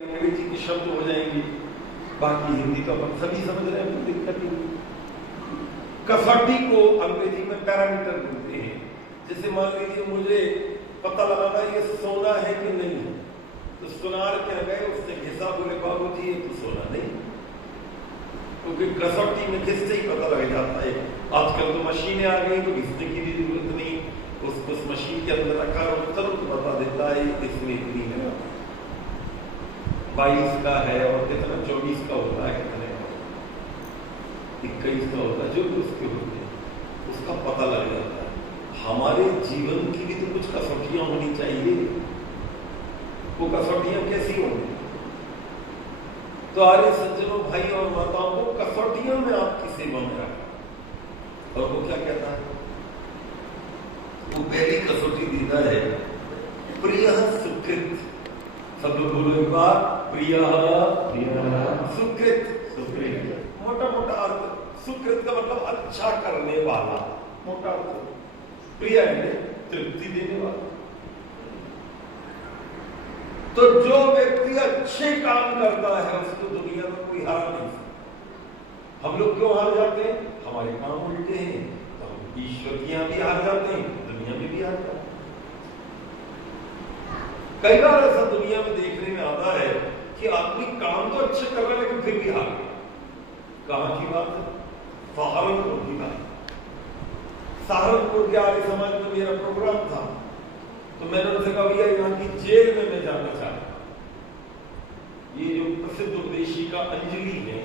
अंग्रेजी के शब्द हो जाएंगे, बाकी हिंदी तो अपन सभी समझ रहे हैं, कोई दिक्कत नहीं। कसौटी को अंग्रेजी में पैरामीटर बोलते हैं। जैसे मान लीजिए मुझे पता लगाना ये सोना है कि नहीं है, तो सुनार क्या गए, उसने घिसा, बोले बाबूजी ये तो सोना नहीं, क्योंकि कसौटी में घिसते ही पता लग जाता है। आजकल तो मशीनें आ गई तो घिसने की भी जरूरत नहीं, उसको उस मशीन के अंदर रखा और तुरंत बता देता है इसमें इतनी है, 22 का है और कितना 24 का होता है, कितने का 21 का होता है, जो भी उसके होते हैं उसका पता लग जाता है। हमारे जीवन की भी तो कुछ कसौटियां होनी चाहिए, वो कसौटियां कैसी होंगी? तो आर्य सज्जनों, भाई और माताओं को कसौटियों में आपकी सेवा में रखा, और वो क्या कहता है? वो पहली कसौटी देता है प्रिय सुकृत। सब लोग बोलो एक बार, प्रिय सुकृत। सुकृत मोटा मोटा अर्थ, सुकृत का मतलब अच्छा करने वाला, मोटा अर्थ। प्रिय है तृप्ति देने वाला। तो जो व्यक्ति अच्छे काम करता है उसको दुनिया में कोई हार नहीं सकता। हम लोग क्यों हार जाते हैं? हमारे काम उल्टे हैं, तो हम ईश्वर की यहां भी हार जाते हैं, दुनिया में भी हार जाते हैं। कई बार ऐसा दुनिया में देखने में आता है कि आदमी काम तो अच्छे कर रहा है लेकिन फिर भी हार गया। कहां की बात है? सहारनपुर की बात। सहारनपुर के आर्य समाज में मेरा प्रोग्राम था, तो मैंने उनसे कहा भैया यहाँ की जेल में मैं जाना चाहता हूं। ये जो प्रसिद्ध उपदेशिका अंजलि है,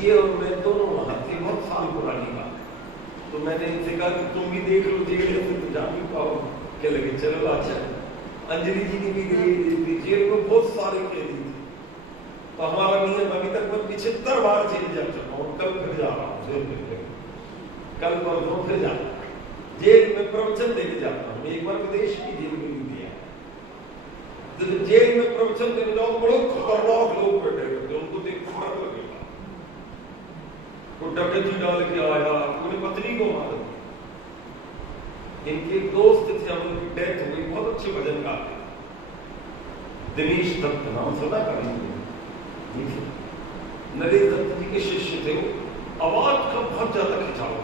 ये और मैं दोनों वहां थे, बहुत साल पुरानी बात। तो मैंने इनसे कहा कि तुम भी देख लो जेल से तुम जा भी पाओ। क्या लगे? चलो अच्छा। अंजलि जी ने भी जेल में बहुत सारे कैदी थे, तो हमारा नियम, अभी तक मैं 75 बार जेल जा चुका हूँ, कल फिर जा रहा हूँ, कल परसों फिर जाना जेल में प्रवचन देने जाता हूँ। एक बार विदेश की जेल में भी दिया। तो जेल में प्रवचन देने जाओ, बड़े खतरनाक लोग बैठे रहते, उनको देख कर डर लगेगा। कोई डकैती डाल के आया, कोई पत्नी को मार दिया। इनके एक दोस्त थे, उनकी डेथ हो गई, बहुत अच्छे भजन गाते, दिनेश दत्त नाम सुना करेंगे, नरेश दत्त जी के शिष्य थे। वो आवाज का बहुत ज्यादा खिंचाव,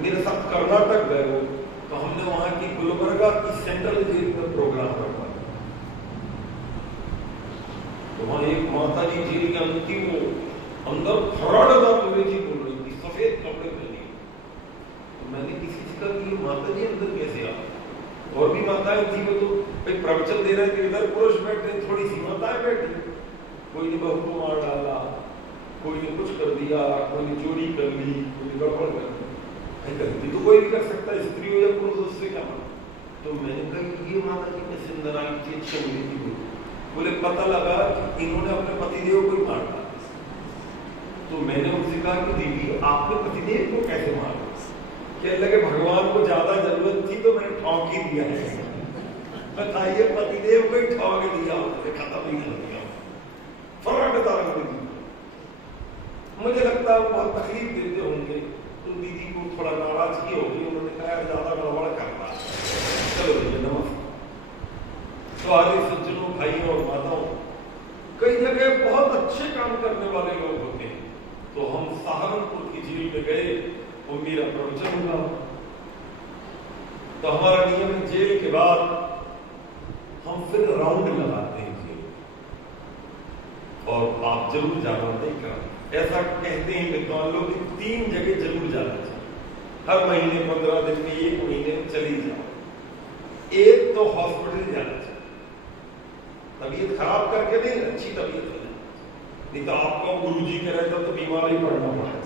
मेरे साथ कर्नाटक गए हो, तो हमने वहां की गुलबर्गा की सेंट्रल जेल में प्रोग्राम रखा। तो वहां एक माता जी जेल के अंदर थी, वो अंदर फराडदार अंग्रेजी बोल रही थी, सफेद कपड़े पहने। तो मैंने किसी से कहा कि माता जी अंदर कैसे आ? और भी माताएं थी, वो तो भाई प्रवचन दे रहे थे, इधर पुरुष बैठे, थोड़ी सी माताएं बैठी। कोई ने बहू को मार डाला, कोई ने कुछ कर दिया, कोई ने चोरी कर ली, कोई ने गड़बड़ कर दी। गलती तो कोई भी कर सकता है, स्त्री हो या पुरुष, उससे क्या माना। तो मैंने कहा ये माता जी में सुंदर आई थी, अच्छी हुई थी। बोले पता लगा कि इन्होंने अपने पतिदेव को ही मार डाला। तो मैंने उनसे कहा कि दीदी आपने पतिदेव को कैसे मारा? कहने लगे भगवान को ज्यादा जरूरत थी तो मैंने ठोक ही दिया है। बताइए, पतिदेव को ही ठोक दिया, खत्म ही कर दिया। मुझे लगता है वो बहुत तकलीफ देते होंगे, तो दीदी को थोड़ा नाराजगी होगी, उन्होंने कहा ज्यादा गड़बड़ कर रहा है, चलो भैया नमस्कार। तो आर्य सज्जनों, भाइयों और माताओं, कई जगह बहुत अच्छे काम करने वाले लोग होते हैं। तो हम सहारनपुर की जेल में गए, वो मेरा प्रवचन हुआ। तो हमारा नियम है जेल के बाद हम फिर राउंड लगाते हैं जेल, और आप जरूर जाना नहीं करें। ऐसा कहते हैं विद्वान लोग कि 3 जगह जरूर जाना चाहिए हर महीने, 15 दिन में, 1 महीने में चली जाओ। एक तो हॉस्पिटल जाना चाहिए, तबीयत खराब करके नहीं, अच्छी तबीयत हो जाए। नहीं तो आपको गुरुजी के रहता तो बीमार ही पड़ना पड़ेगा।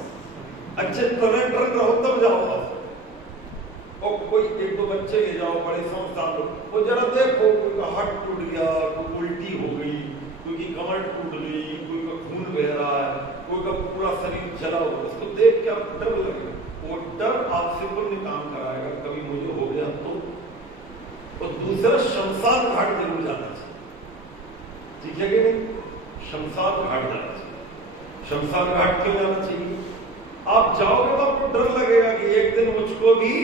अच्छे टैलेंट रहो तब जाओ हॉस्पिटल। और कोई 1-2 बच्चे ले जाओ, बड़े समझदार लोग, वो जरा देखो, कोई का हाथ टूट गया, कोई उल्टी हो गई, कोई की कमर टूट गई, कोई का खून बह रहा है, कोई का पूरा शरीर जला हुआ, उसको देख के आपको डर लगेगा। वो डर आपसे पुण्य काम कराएगा, कभी मुझे हो गया तो। और दूसरा, शमशान घाट जरूर जाना चाहिए, ठीक है कि नहीं? शमशान घाट जाना चाहिए। शमशान घाट क्यों जाना चाहिए? आप जाओगे तो आपको डर लगेगा कि एक दिन मुझको भी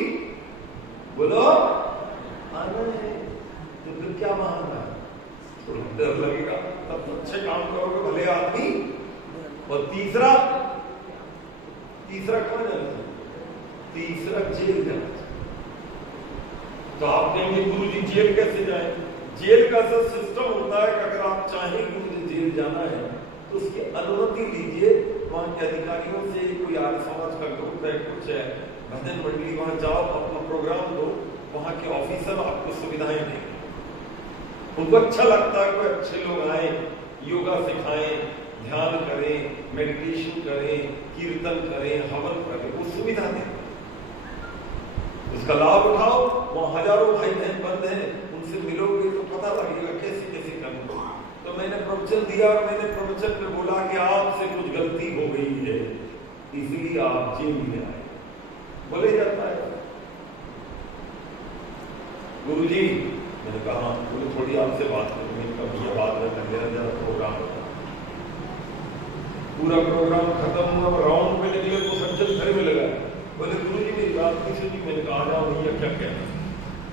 बोलो आना है, तो फिर क्या बहाना है? थोड़ा डर लगेगा, तब तो अच्छे काम करोगे भले आदमी। और तीसरा कौन जाना चाहिए? तीसरा जेल जाना चाहिए। तो आप कहेंगे गुरु जी जेल कैसे जाए? जेल का ऐसा सिस्टम होता है कि अगर आप चाहें कि मुझे जेल जाना है तो उसकी अनुमति लीजिए, वहां के अधिकारियों से, कोई आर्य समाज का ग्रुप है, कुछ है, भजन मंडली, वहां जाओ, अपना प्रोग्राम दो, वहां के ऑफिसर आपको सुविधाएं देंगे। उनको अच्छा लगता है कोई अच्छे लोग आए, योगा सिखाएं, ध्यान करें, मेडिटेशन करें, कीर्तन करें, हवन करें, वो सुविधा दें, उसका लाभ उठाओ। वहां हजारों भाई बहन बंद हैं, उनसे मिलोगे तो पता लगेगा कैसे कैसे करना। तो मैंने प्रवचन दिया और मैंने प्रवचन में बोला कि आपसे कुछ गलती हो गई है, इसलिए आप जेल में आए। बोले जाता है गुरु जी, मैंने कहा बोले थोड़ी आपसे बात करूँ। मैंने कहा भैया बात में कर लिया, जरा प्रोग्राम होता। पूरा प्रोग्राम खत्म हुआ, राउंड में निकले तो सज्जन घर में लगा। बोले गुरु जी मेरी बात नहीं सुनी। मैंने कहा जाओ भैया क्या कहना,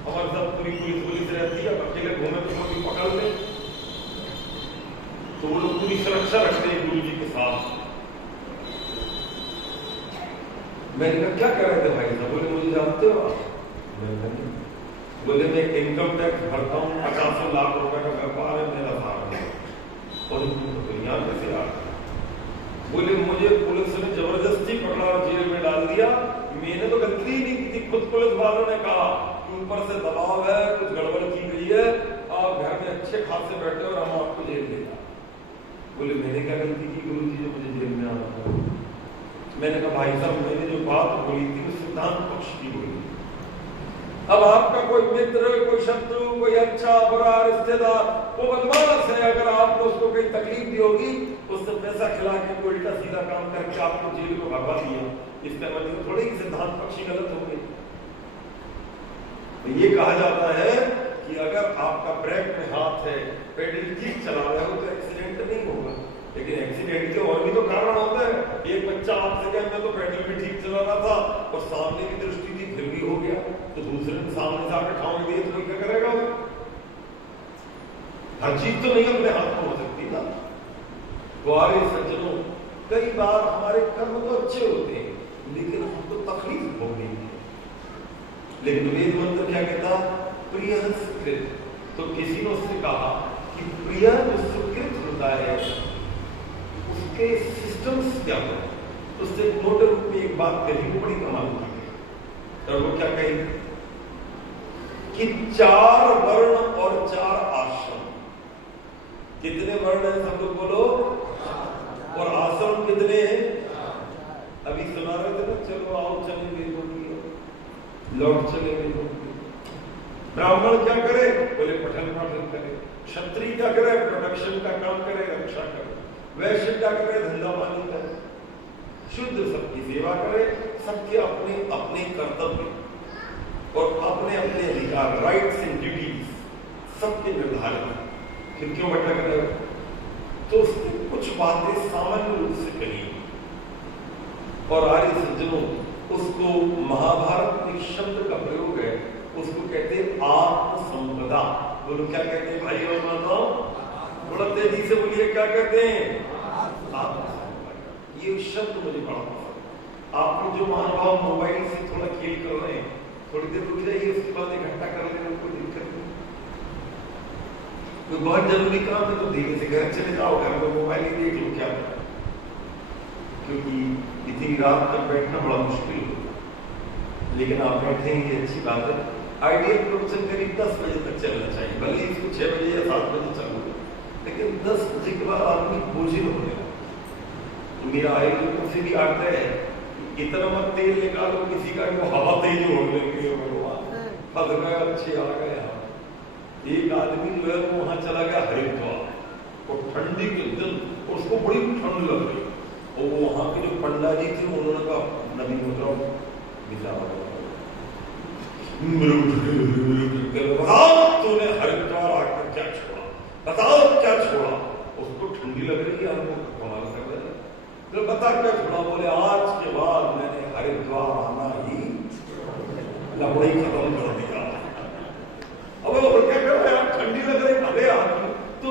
हमारे साथ पूरी पुलिस रहती है, अकेले घूमे तो कभी पकड़ ले, तो वो लोग पूरी सुरक्षा रखते हैं गुरु जी के साथ। मैंने कहा क्या कर रहे थे भाई साहब? बोले मुझे जानते हो आप? बोले मैं इनकम टैक्स भरता हूँ, 50 लाख रुपए का व्यापार है मेरा सारा। और दुनिया कैसे आ? बोले मुझे पुलिस ने जबरदस्ती पकड़ा और जेल में डाल दिया। मैंने तो गलती नहीं की थी, खुद पुलिस वालों ने कहा कि ऊपर से दबाव है, कुछ गड़बड़ की गई है, आप घर में अच्छे खासे बैठे और हम आपको जेल देगा। बोले मैंने क्या गलती की गुरु जी जो मुझे जेल में आना था? मैंने कहा भाई साहब मैंने जो बात बोली थी वो सिद्धांत पक्ष की बोली। अब आपका कोई मित्र, कोई शत्रु, कोई अच्छा बुरा रिश्तेदार, वो बदमाश है, अगर आपने उसको कोई तकलीफ दी होगी, उससे पैसा खिला के कोई उल्टा सीधा काम करके आपको जेल में भगवा दिया, इसका मतलब थोड़ी कि सिद्धांत पक्षी गलत हो गई। तो ये कहा जाता है कि अगर आपका ब्रेक में हाथ है, पेडल ठीक चला रहे हो तो एक्सीडेंट नहीं होगा। लेकिन एक्सीडेंट के और भी तो कारण होते हैं। एक बच्चा आपसे कहे मैं तो पेडल भी ठीक चला रहा था और सामने की दृष्टि थी फिर भी हो गया, तो दूसरे ने सामने से आकर ठाव दिए तो क्या करेगा? हर चीज तो नहीं अपने हाथ में हो सकती ना। द्वारे सज्जनों, कई बार हमारे कर्म तो अच्छे होते हैं लेकिन हमको तकलीफ हो गई है। लेकिन वेद मंत्र क्या कहता? प्रिय सुकृत। तो किसी ने उससे कहा कि प्रिय जो सुकृत होता है उसके सिस्टम्स क्या होते हैं? तो उससे नोट रूप में एक बात कही, वो बड़ी कमाल की है। और वो क्या कही कि 4 वर्ण और 4 आश्रम। कितने वर्ण हैं सब लोग बोलो? और आश्रम कितने हैं? अभी सुना रहे थे ना, चलो आओ चले वेदों की लौट चले वेदों की। ब्राह्मण क्या करे? बोले पठन पाठन करे। क्षत्रिय क्या करे? प्रोडक्शन का काम करे, रक्षा करे। वैश्य क्या करे? धंधा पानी करे। शुद्ध सबकी सेवा करे, सबके अपने अपने कर्तव्य और अपने अपने अधिकार, राइट्स एंड ड्यूटीज सबके निर्धारित। फिर क्यों भटक रहे हो? तो उसने कुछ बातें सामान्य रूप से कही और आर्य सज्जनों उसको महाभारत में शब्द का प्रयोग है, उसको कहते हैं आत्मसंपदा। बोलो क्या कहते हैं भाई और माताओं? थोड़ा तेजी से बोलिए, क्या कहते हैं? आत्मसंपदा। ये शब्द मुझे बड़ा पसंद। आप जो महानुभाव मोबाइल से थोड़ा खेल कर रहे हैं, थोड़ी देर रुक जाइए, उसके बाद इकट्ठा कर लेना, कोई दिक्कत नहीं। तो बहुत जरूरी काम है तो धीरे से घर चले जाओ, घर में मोबाइल ही देख लो क्या है, क्योंकि इतनी रात तक बैठना बड़ा मुश्किल होता। लेकिन आप बैठेंगे, अच्छी बात है। आइडियल प्रवचन करीब 10 बजे तक चलना चाहिए, भले इसको 6 बजे या 7 बजे चालू, लेकिन 10 बजे के बाद आदमी बोझिल हो गया। तो मेरा आइडियल से भी आता है, इतना मत तेल निकालो किसी का वो हवा तेज हो लेंगे, फंस गया, अच्छे आ गया। एक आदमी जो है वो वहां चला गया हरिद्वार और ठंडी के दिन, उसको बड़ी ठंड लग रही, और वो वहां के जो पंडा जी थे उन्होंने कहा नदी मुद्रा बताओ तूने हरिद्वार आकर क्या छोड़ा, बताओ क्या छोड़ा। उसको ठंडी लग रही है, हमको कमाल कर रहा है, तो बता क्या छोड़ा। बोले आज के बाद मैंने हरिद्वार आना ही लबड़ी खत्म कर दिया। अब वो क्या कर रहा है? ठंडी लग रही, अरे आदमी तो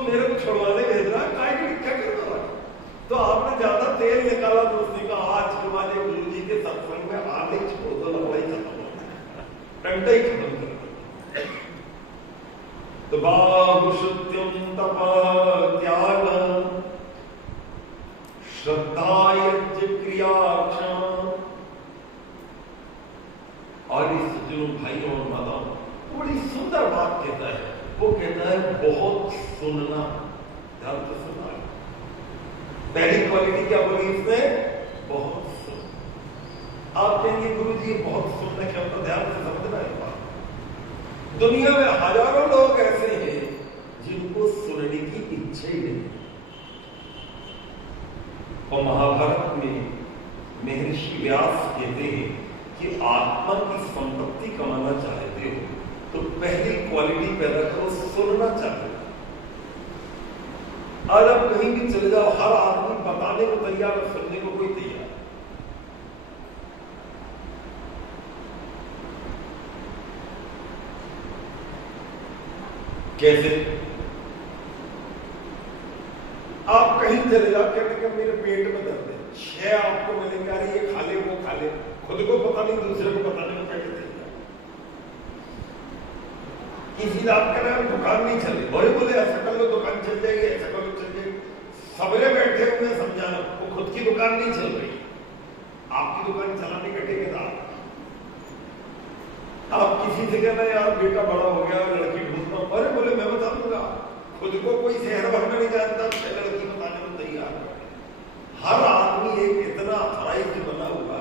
के गुरु जी के सत्संग में आने छोड़ दो, लड़ाई खत्म हो, टंटा ही खत्म कर दो। तो बाहुशुत्यम तप त्याग श्रद्धा यज्ञ क्रिया क्षण। और इस सज्जनों भाइयों और माताओं बड़ी सुंदर बात कहता है, वो कहता है बहुत सुनना। ध्यान से सुनना। पहली क्वालिटी क्या बोली इसने? बहुत सुन। आप कहेंगे गुरु जी बहुत सुनने के, तो ध्यान से समझना है बात। दुनिया में हजारों लोग ऐसे हैं जिनको सुनने की इच्छा ही नहीं। और महाभारत में महर्षि व्यास कहते हैं कि आत्मा की संपत्ति कमाना चाहते हो तो पहली क्वालिटी पैदा करो, सुनना चाहते हो। आज आप कहीं भी चले जाओ, हर आदमी बताने को तैयार है, सुनने को कोई तैयार। कैसे? आप कहीं चले जाओ, कहने का मेरे पेट में दर्द है, 6 आपको मिलेंगे, अरे ये खा ले वो खा ले, खुद को पता नहीं दूसरे को बताने को पहले तैयार। किसी आप कह रहे हैं दुकान नहीं चले, बोले बोले ऐसा कर लो दुकान चल जाएगी, ऐसा कर लो चल जाएगी। सबरे बैठे हुए समझाना, वो खुद की दुकान नहीं चल रही, आपकी दुकान चलाने का ठेकेदार। आप किसी से कहना यार बेटा बड़ा हो गया, लड़की ढूंढता हूं, अरे बोले मैं बता दूंगा। खुद को कोई शहर भर में नहीं जानता, लड़की बताने को तैयार। हर आदमी एक इतना अथॉराइज्ड बना हुआ,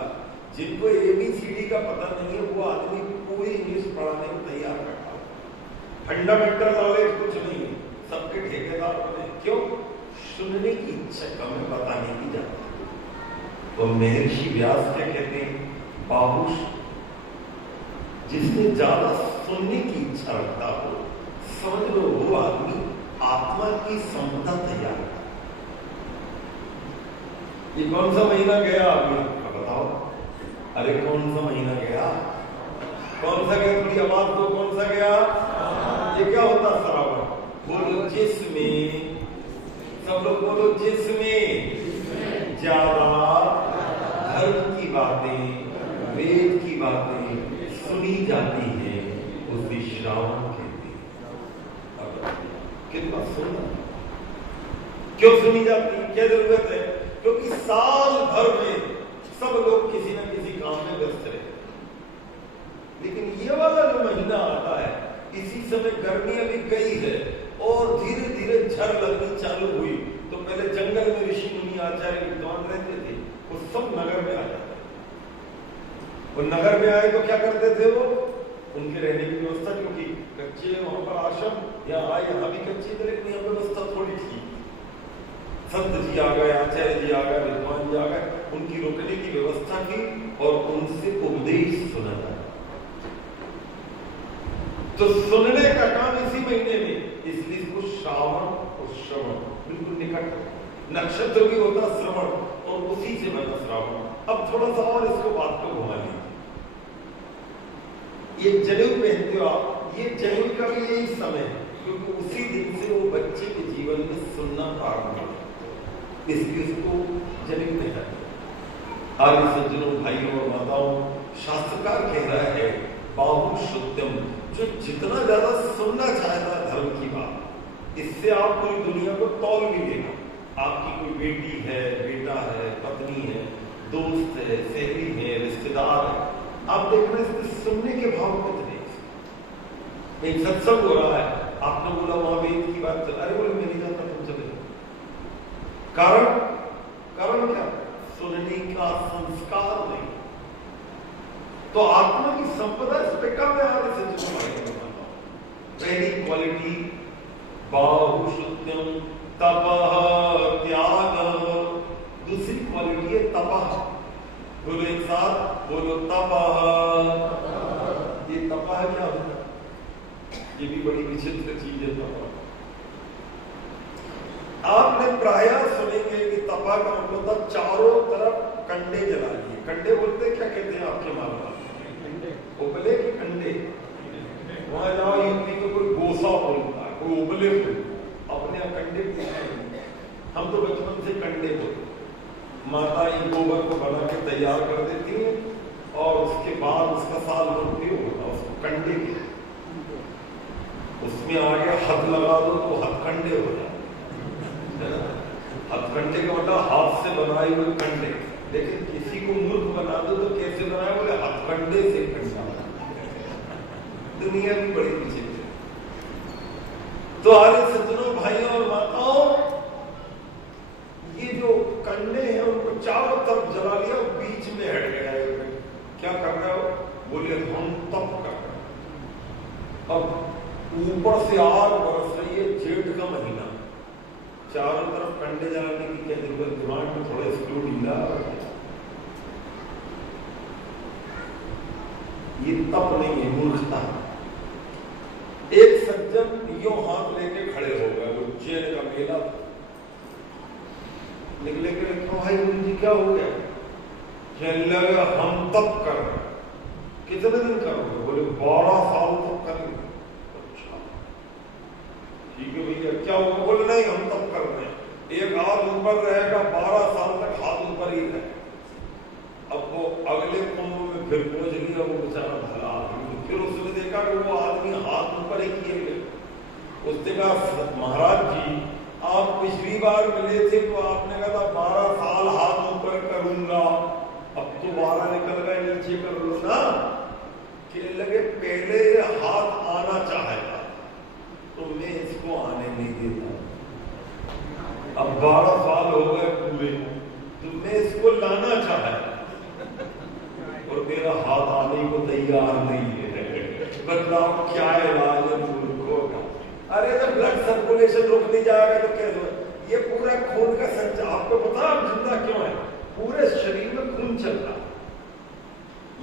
जिनको ABCD का पता नहीं है, वो आदमी पूरी इंग्लिश पढ़ाने को तैयार बैठा। फंडामेंटल नॉलेज कुछ नहीं है, सबके ठेकेदार बने। क्यों? सुनने की इच्छा कम है, बताने की ज्यादा। तो महर्षि व्यास क्या कहते हैं? बाहुश, जिसने ज्यादा सुनने की इच्छा रखता हो, समझ लो वो आदमी आत्मा की संपदा तैयार। ये कौन सा महीना गया अभी आपका बताओ? अरे कौन सा महीना गया? कौन सा गया? थोड़ी आवाज दो, कौन सा गया? ये क्या होता श्रावण? बोलो जिसमें, सब लोग बोलो जिसमें ज्यादा धर्म की बातें, वेद की बातें सुनी जाती है, उसे श्रावण कहते हैं। कितना सुनना, क्यों सुनी जाती है, क्या जरूरत है? क्योंकि साल भर में सब लोग किसी न किसी काम में व्यस्त रहते, लेकिन ये वाला जो महीना आता है, इसी समय गर्मी अभी गई है और धीरे धीरे झड़ लगनी चालू हुई। तो पहले जंगल में ऋषि मुनि आचार्य विद्वान रहते थे, वो सब नगर में आ जाते। वो नगर में आए तो क्या करते थे? वो उनके रहने की व्यवस्था, क्योंकि कच्चे वहां पर आश्रम, यहाँ भी कच्ची थे, लेकिन यहाँ व्यवस्था थोड़ी थी। संत जी आ गए, आचार्य जी आ गए, विद्वान जी आ गए, उनकी रुकने की व्यवस्था की और उनसे उपदेश सुना जाए। तो सुनने का काम इसी महीने में, इसलिए इसको श्रावण और श्रवण बिल्कुल निकट। नक्षत्र भी होता श्रवण और उसी से बना श्रावण। अब थोड़ा सा और इसको बात को घुमा लीजिए। ये जनेऊ पहनते हो आप, ये जनेऊ का भी यही समय है, क्योंकि उसी दिन से वो बच्चे के जीवन में सुनना प्रारंभ होता है, इसलिए उसको जनेऊ कहते हैं। आर्य सज्जनों, भाइयों और माताओं, शास्त्रकार कह रहा है बाहुशुत्यम, जो जितना ज्यादा सुनना चाहता है धर्म की बात, इससे आप पूरी दुनिया को तौल भी देगा। आपकी कोई बेटी है, बेटा है, पत्नी है, दोस्त है, सहेली है, रिश्तेदार है, आप देख रहे हैं सुनने के भाव कितने। एक सत्संग हो रहा है, आपने बोला वहां वेद की बात चल, अरे बोले मैं नहीं जानता, तुम चले। कारण क्या? सुनने का संस्कार नहीं। तो आत्मा की संपदा इस पे कम है। पहली क्वालिटी बाहुशुत्यम तपः त्याग। दूसरी क्वालिटी है तपः। बोलो एक साथ, बोलो तपः। ये तपः क्या होता है? ये भी बड़ी विचित्र चीज है तपः। आपने प्राय सुनेंगे कि तपः का मतलब था चारों तरफ कंडे जला लिए। कंडे बोलते क्या कहते हैं आपके मालूम? उबले के कंडे। वहां जाओ यूपी में कोई गोसा बोलता है, कोई उबले बोलता, अपने कंडे। हम तो बचपन से कंडे बोलते, माता ये गोबर को बना के तैयार कर देती है और उसके बाद उसका साल भर उपयोग होता, उसको कंडे के, उसमें आगे हथ लगा दो तो हथकंडे हो जाते, हथकंडे का मतलब हाथ से बनाए हुए कंडे। लेकिन किसी को मूर्ख बना दो तो कैसे बनाए, बोले हथकंडे से कंडा। दुनिया भी बड़ी विचित्र। तो आर्य सज्जनों, भाइयों और माताओं, ये जो कंडे हैं उनको चारों तरफ जला लिया, बीच में हट गया है। क्या कर रहे हो, बोले हम तप कर रहे हैं। अब ऊपर से आग बरस रही है, जेठ का महीना, चारों तरफ कंडे जलाने की क्या जरूरत, दिमाग में थोड़ा स्क्रू ढीला। ये तप नहीं है, मूर्खता। एक सज्जन यो हाथ लेके खड़े हो गए, उज्जैन का मेला निकले के रखो, भाई जी क्या हो गया, कहने लगे हम तप कर रहे हैं। कितने दिन करोगे, बोले 12 साल तप करेंगे। अच्छा ठीक है भैया, क्या होगा, बोले नहीं हम तप कर रहे हैं, एक हाथ ऊपर रहेगा, 12 साल तक हाथ ऊपर ही रहे। अब वो अगले कुंभ में फिर पहुंच लिया, वो बेचारा भला आदमी, फिर उसने देखा कि वो आदमी हाथ ऊपर ही किए गए। उसने कहा महाराज जी आप पिछली बार मिले थे तो आपने कहा था 12 साल हाथ ऊपर करूंगा, अब तो 12 निकल गए, नीचे कर लो ना। कहने लगे पहले ये हाथ आना चाहेगा तो मैं इसको आने नहीं देता, अब 12 साल हो गए पूरे तो मैं इसको लाना चाहेगा और मेरा हाथ आने को तैयार नहीं है। बताओ क्या इलाज है मूर्खों का। अरे जब ब्लड सर्कुलेशन रुक नहीं जाएगा तो क्या होगा, ये पूरा खून का संचार, आपको पता आप जिंदा क्यों है, पूरे शरीर में खून चल रहा।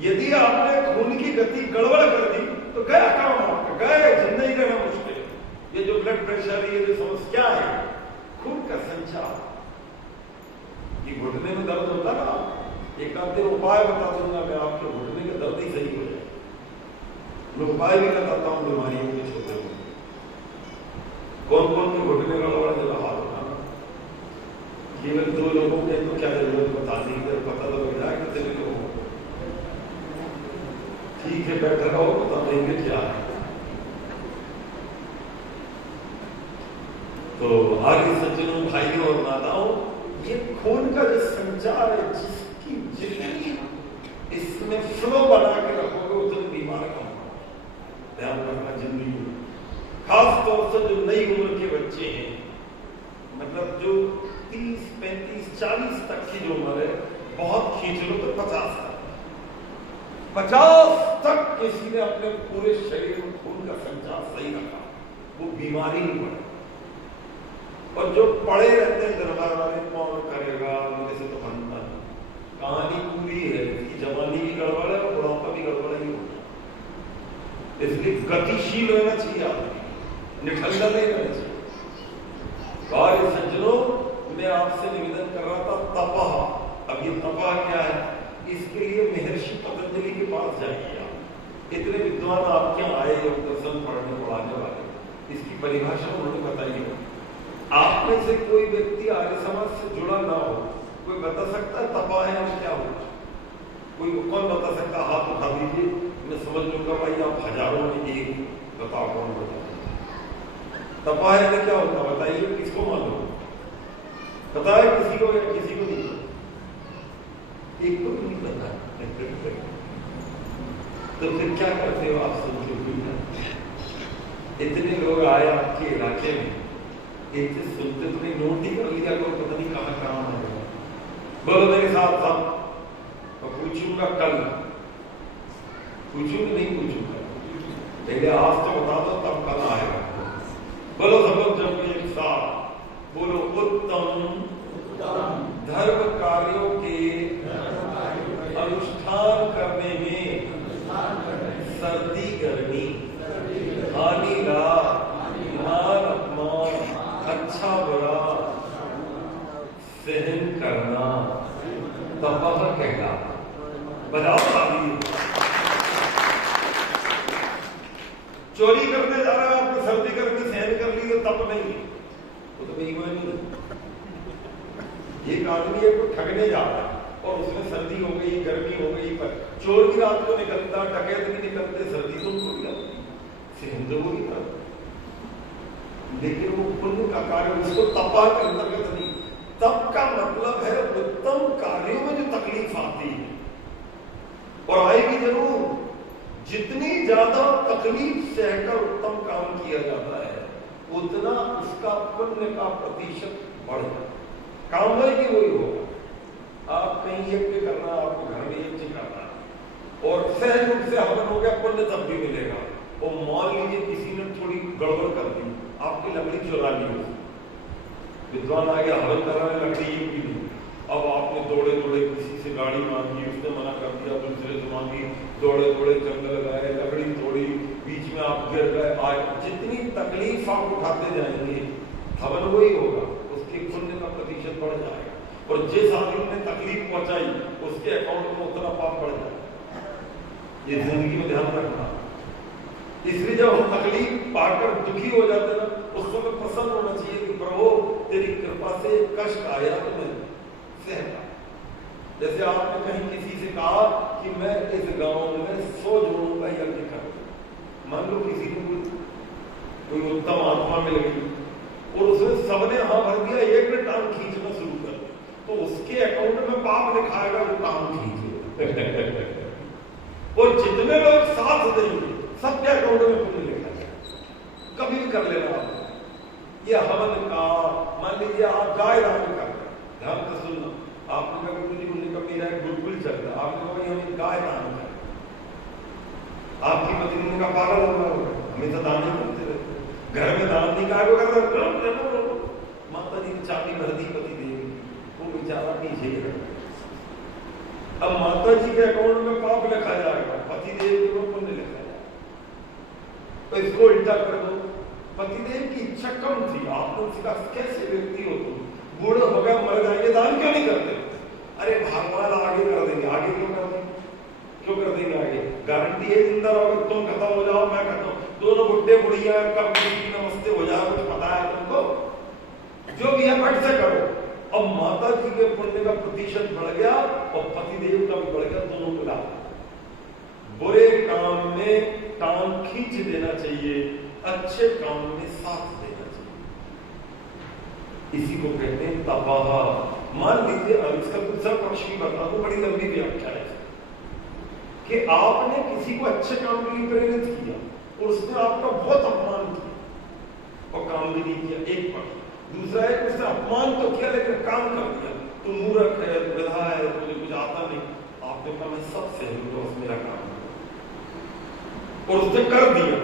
यदि आपने खून की गति गड़बड़ कर दी तो गया काम आपका, गए, जिंदगी रहना मुश्किल। ये जो ब्लड प्रेशर, ये जो समस्या है, खून का संचार, ये घुटने में दर्द होता ना, एक आध दिन उपाय बता दूंगा मैं, आपके घुटने का दर्द ही सही हो जाए। मैं उपाय भी बताता हूँ बीमारियों के छोटे में, कौन कौन के घुटने का लड़ा जरा हाथ उठाना। केवल 2 लोगों के तो क्या जरूरत बताने की, पता तो लग जाए कितने लोगों को। ठीक है बैठा रहो, बता देंगे क्या है। तो आगे सज्जनों, भाइयों और माताओं, ये खून का जो संचार है, जिसकी जिंदगी इसमें फ्लो बना के रखोगे उतने बीमार कम। ध्यान रखना जिंदगी में, खास तौर से जो नई उम्र के बच्चे हैं, मतलब जो 30, 35, 40 तक की जो उम्र है, बहुत खींच लो तो 50 तक, 50 तक किसी ने अपने पूरे शरीर में खून का संचार सही रखा, वो बीमारी नहीं पड़े। और जो पड़े रहते हैं दरबार वाले, कौन करेगा, मेरे से तो बनता नहीं, कहानी पूरी है, इसकी जवानी भी गड़बड़ है और बुढ़ापा भी गड़बड़ ही होता। इसलिए गतिशील रहना चाहिए आदमी, निठल्ला नहीं रहना चाहिए। कार्य सज्जनों, मैं आपसे निवेदन कर रहा था तपह। अब ये तपह क्या है, इसके लिए महर्षि पतंजलि के पास जाइए आप। इतने विद्वान आपके यहाँ आए और दर्शन पढ़ने पढ़ाने वाले, इसकी परिभाषा उन्होंने बताई है। आप में से कोई व्यक्ति आर्य समाज से जुड़ा ना हो, कोई बता सकता है तपह है और क्या होता है? कोई कौन बता सकता, हाथ उठा दीजिए, मैं समझ लूंगा भाई आप हजारों में एक, बताओ कौन बता। तपह है तो क्या होता, बताइए, किसको मालूम, पता है किसी को या किसी को नहीं? एक को नहीं पता। तो फिर क्या करते हो आप? सोचिए, इतने लोग आए आपके इलाके में, एक से सुनते तो नहीं, नोट ही कर लिया करो, पता नहीं कहाँ कहाँ है। बोलो मेरे साथ था, और पूछूंगा कल, पूछूंगा नहीं पूछूंगा, पहले आज तो बता दो तब कल आएगा। बोलो सब लोग जब एक साथ बोलो, उत्तम धर्म कार्यों के अनुष्ठान करने में सर्दी गर्मी, हानि लाभ, मान अपमान, अच्छा बुरा सहन करना तपह कहलाता। बताओ शादी, चोरी करने जा रहा है, आपने सर्दी गर्मी सहन कर ली तो तप नहीं है, वो तो बेईमानी है। एक आदमी एक को ठगने जा रहा है और उसमें सर्दी हो गई, गर्मी हो गई, पर चोर भी रात को निकलता, डकैत भी निकलते, सर्दी तो उनको भी लगती, सिंध वो ही करता, लेकिन वो पुण्य का कार्य उसको तपा के अंतर्गत नहीं। तप का मतलब है उत्तम कार्यों में जो तकलीफ आती है और आएगी जरूर। जितनी ज्यादा तकलीफ सहकर उत्तम काम किया जाता है उतना उसका पुण्य का प्रतिशत बढ़ जाता है। काम वही वही होगा। आप कहीं यज्ञ करना, आपको घर में यज्ञ करना और सहज रूप से हवन हो गया, पुण्य तब भी मिलेगा। और मान लीजिए किसी ने थोड़ी गड़बड़ कर दी, आपकी लकड़ी चुरा ली, विद्वान आ गया हवन कर रहा है, लकड़ी भी नहीं, अब आपने दौड़े दौड़े किसी से गाड़ी मांगी, उसने मना कर दिया, दूसरे से मांगी, दौड़े दौड़े जंगल गए, लकड़ी तोड़ी, बीच में आप गिर गए, आए, जितनी तकलीफ आप उठाते जाएंगे हवन वही होगा, उसके पुण्य का प्रतिशत बढ़ जाएगा। और जिस आदमी ने तकलीफ पहुंचाई उसके अकाउंट में उतना पाप बढ़ जाएगा। ये जिंदगी में ध्यान रखना। इसलिए जब हम तकलीफ पाकर दुखी हो जाते ना, उस समय प्रसन्न होना चाहिए कि प्रभु तेरी कृपा से कष्ट आया तो मैं सहता। जैसे आपने कहीं किसी से कहा कि मैं इस गांव में 100 जोड़ों का यज्ञ करूं, मान लो किसी को कोई उत्तम आत्मा मिल गई और उसने सबने हाँ भर दिया, एक ने टांग खींचना शुरू कर दिया, तो उसके अकाउंट में पाप लिखाएगा वो टांग खींचे। और जितने लोग साथ देंगे सबके अकाउंट में पुण्य लिखा जाए। कभी भी कर लेना आप ये हवन का। मान लीजिए आप गाय दान कर रहे हैं, ध्यान से सुनना, आपने कहा गुरु जी मुझे कभी मेरा गुरुकुल चल रहा है, आपने कहा हम गाय दान करें, आपकी पत्नी ने कहा पाला लगा हमेशा दान ही करते रहते, घर में दान नहीं गाय को कर रहे, माता जी ने चाबी भर दी पति देवी, वो बेचारा पीछे ही रह। अब माता जी के अकाउंट में पाप लिखा जाएगा, पति देव को पुण्य लिखा जाएगा। तो इसको उल्टा कर दो, पतिदेव की इच्छा कम थी, आपने उसका कैसे व्यक्ति हो तुम, बूढ़े हो गए मर जाएंगे, दान क्यों नहीं करते? अरे भगवान आगे कर देंगे, आगे क्यों कर देंगे, क्यों कर देंगे आगे? गारंटी है जिंदा रहोगे, तुम खत्म हो जाओ मैं खत्म, दोनों बुढ़े बुढ़िया कब नमस्ते हो जाए, कुछ पता है तुमको? जो भी है फट से करो। अब माता जी के पुण्य का प्रतिशत बढ़ गया और पतिदेव का भी बढ़ गया, दोनों मिला। बुरे काम में टांग खींच देना चाहिए, अच्छे काम में साथ देना चाहिए। इसी को कहते हैं तपाहा। मान लीजिए अब इसका दूसरा पक्ष भी बता दूं, बड़ी लंबी व्याख्या है कि आपने किसी को अच्छे काम के लिए प्रेरित किया और उसने आपका बहुत अपमान किया और काम भी नहीं किया, एक पक्ष। दूसरा है कि उसने अपमान तो किया लेकिन काम कर दिया, तू मूर्ख है, गधा है, तुझे कुछ आता नहीं, आपने कहा मैं सब सही हूं, बस मेरा काम और उसने कर दिया।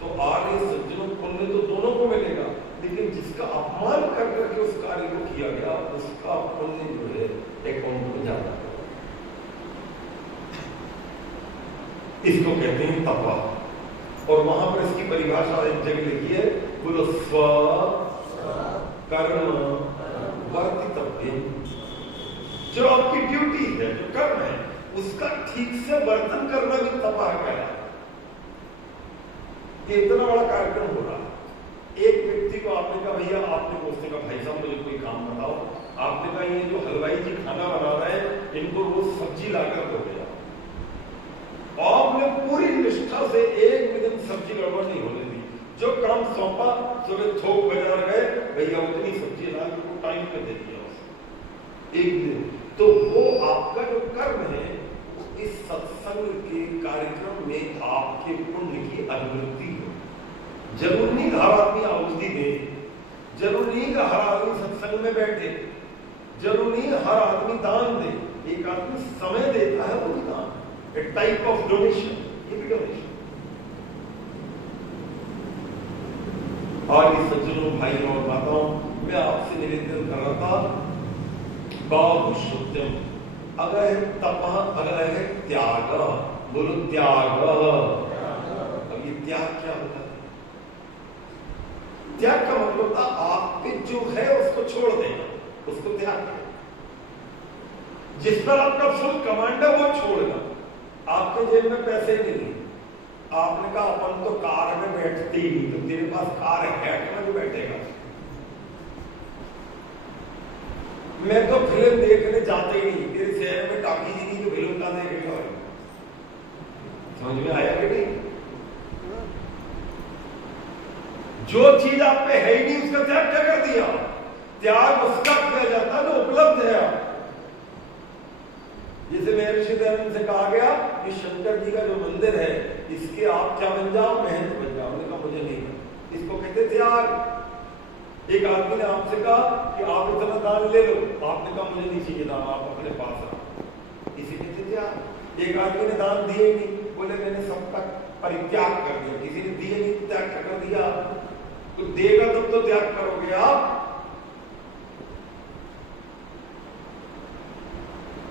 तो आगे सज्जनों पुण्य तो दोनों को मिलेगा, लेकिन जिसका अपमान कर करके उस कार्य को किया गया उसका पुण्य जो है अकाउंट में जाता है। इसको कहते हैं तपा। और वहां पर इसकी परिभाषा एक जगह लिखी है, बोलो स्व कर्म वर्तितव्य। जो आपकी ड्यूटी है, जो कर्म है, उसका ठीक से वर्तन करना भी तपा कहलाता है। ये इतना बड़ा कार्यक्रम हो रहा है। एक व्यक्ति को आपने कहा भैया, आपने उसने कहा भाई साहब मुझे कोई काम बताओ, आपने कहा ये जो हलवाई जी खाना बना रहे हैं इनको रोज सब्जी लाकर दो भैया। आपने पूरी निष्ठा से एक भी दिन सब्जी गड़बड़ नहीं होने दी, जो काम सौंपा सुबह थोक बाजार गए, भैया उतनी सब्जी ला के टाइम पे दे दिया उसे एक दिन। तो वो आपका जो कर्म है इस सत्संग के कार्यक्रम में आपके पुण्य की अभिवृद्धि हो। जरूर नहीं हर आदमी आहुति दे, जरूर नहीं हर आदमी सत्संग में बैठे, जरूर नहीं हर आदमी दान दे। एक आदमी समय देता है वो भी दान, ए टाइप ऑफ डोनेशन, ये भी डोनेशन। और इस सज्जनों भाइयों और माताओं, मैं आपसे निवेदन कर रहा था, बाहु शुद्धम अगर तपह, अगर है त्याग, बोलो त्याग। अब ये त्याग क्या होता है? त्याग का मतलब था आप पे जो है उसको छोड़ देना, उसको त्याग करना। जिस पर आपका फुल कमांड है वो छोड़ना। आपके जेब में पैसे नहीं, आपने कहा अपन तो कार में बैठते ही नहीं, तो तेरे पास कार है तो बैठेगा। मैं तो फिल्म देखने जाते ही नहीं, तेरे शहर में टाकी जी की फिल्म का देखेगा, समझ में आया कि नहीं? जो चीज आप पे है ही नहीं उसका त्याग क्या कर दिया? त्याग उसका किया जाता है जो उपलब्ध है। जैसे महर्षि दयानंद से कहा गया कि शंकर जी का जो मंदिर है इसके आप क्या बन जाओ, महंत बन जाओ। उन्होंने कहा मुझे नहीं करना, इसको कहते त्याग। एक आदमी ने आपसे कहा कि आप इतना दान ले लो, आपने कहा मुझे नहीं चाहिए दान, आप अपने पास रखो, इसी कहते त्याग। एक आदमी ने दान दिए ही नहीं, बोले मैंने सबका परित्याग कर दिया, किसी ने दिए नहीं त्याग कर दिया, तो देगा तब तो त्याग करोगे आप।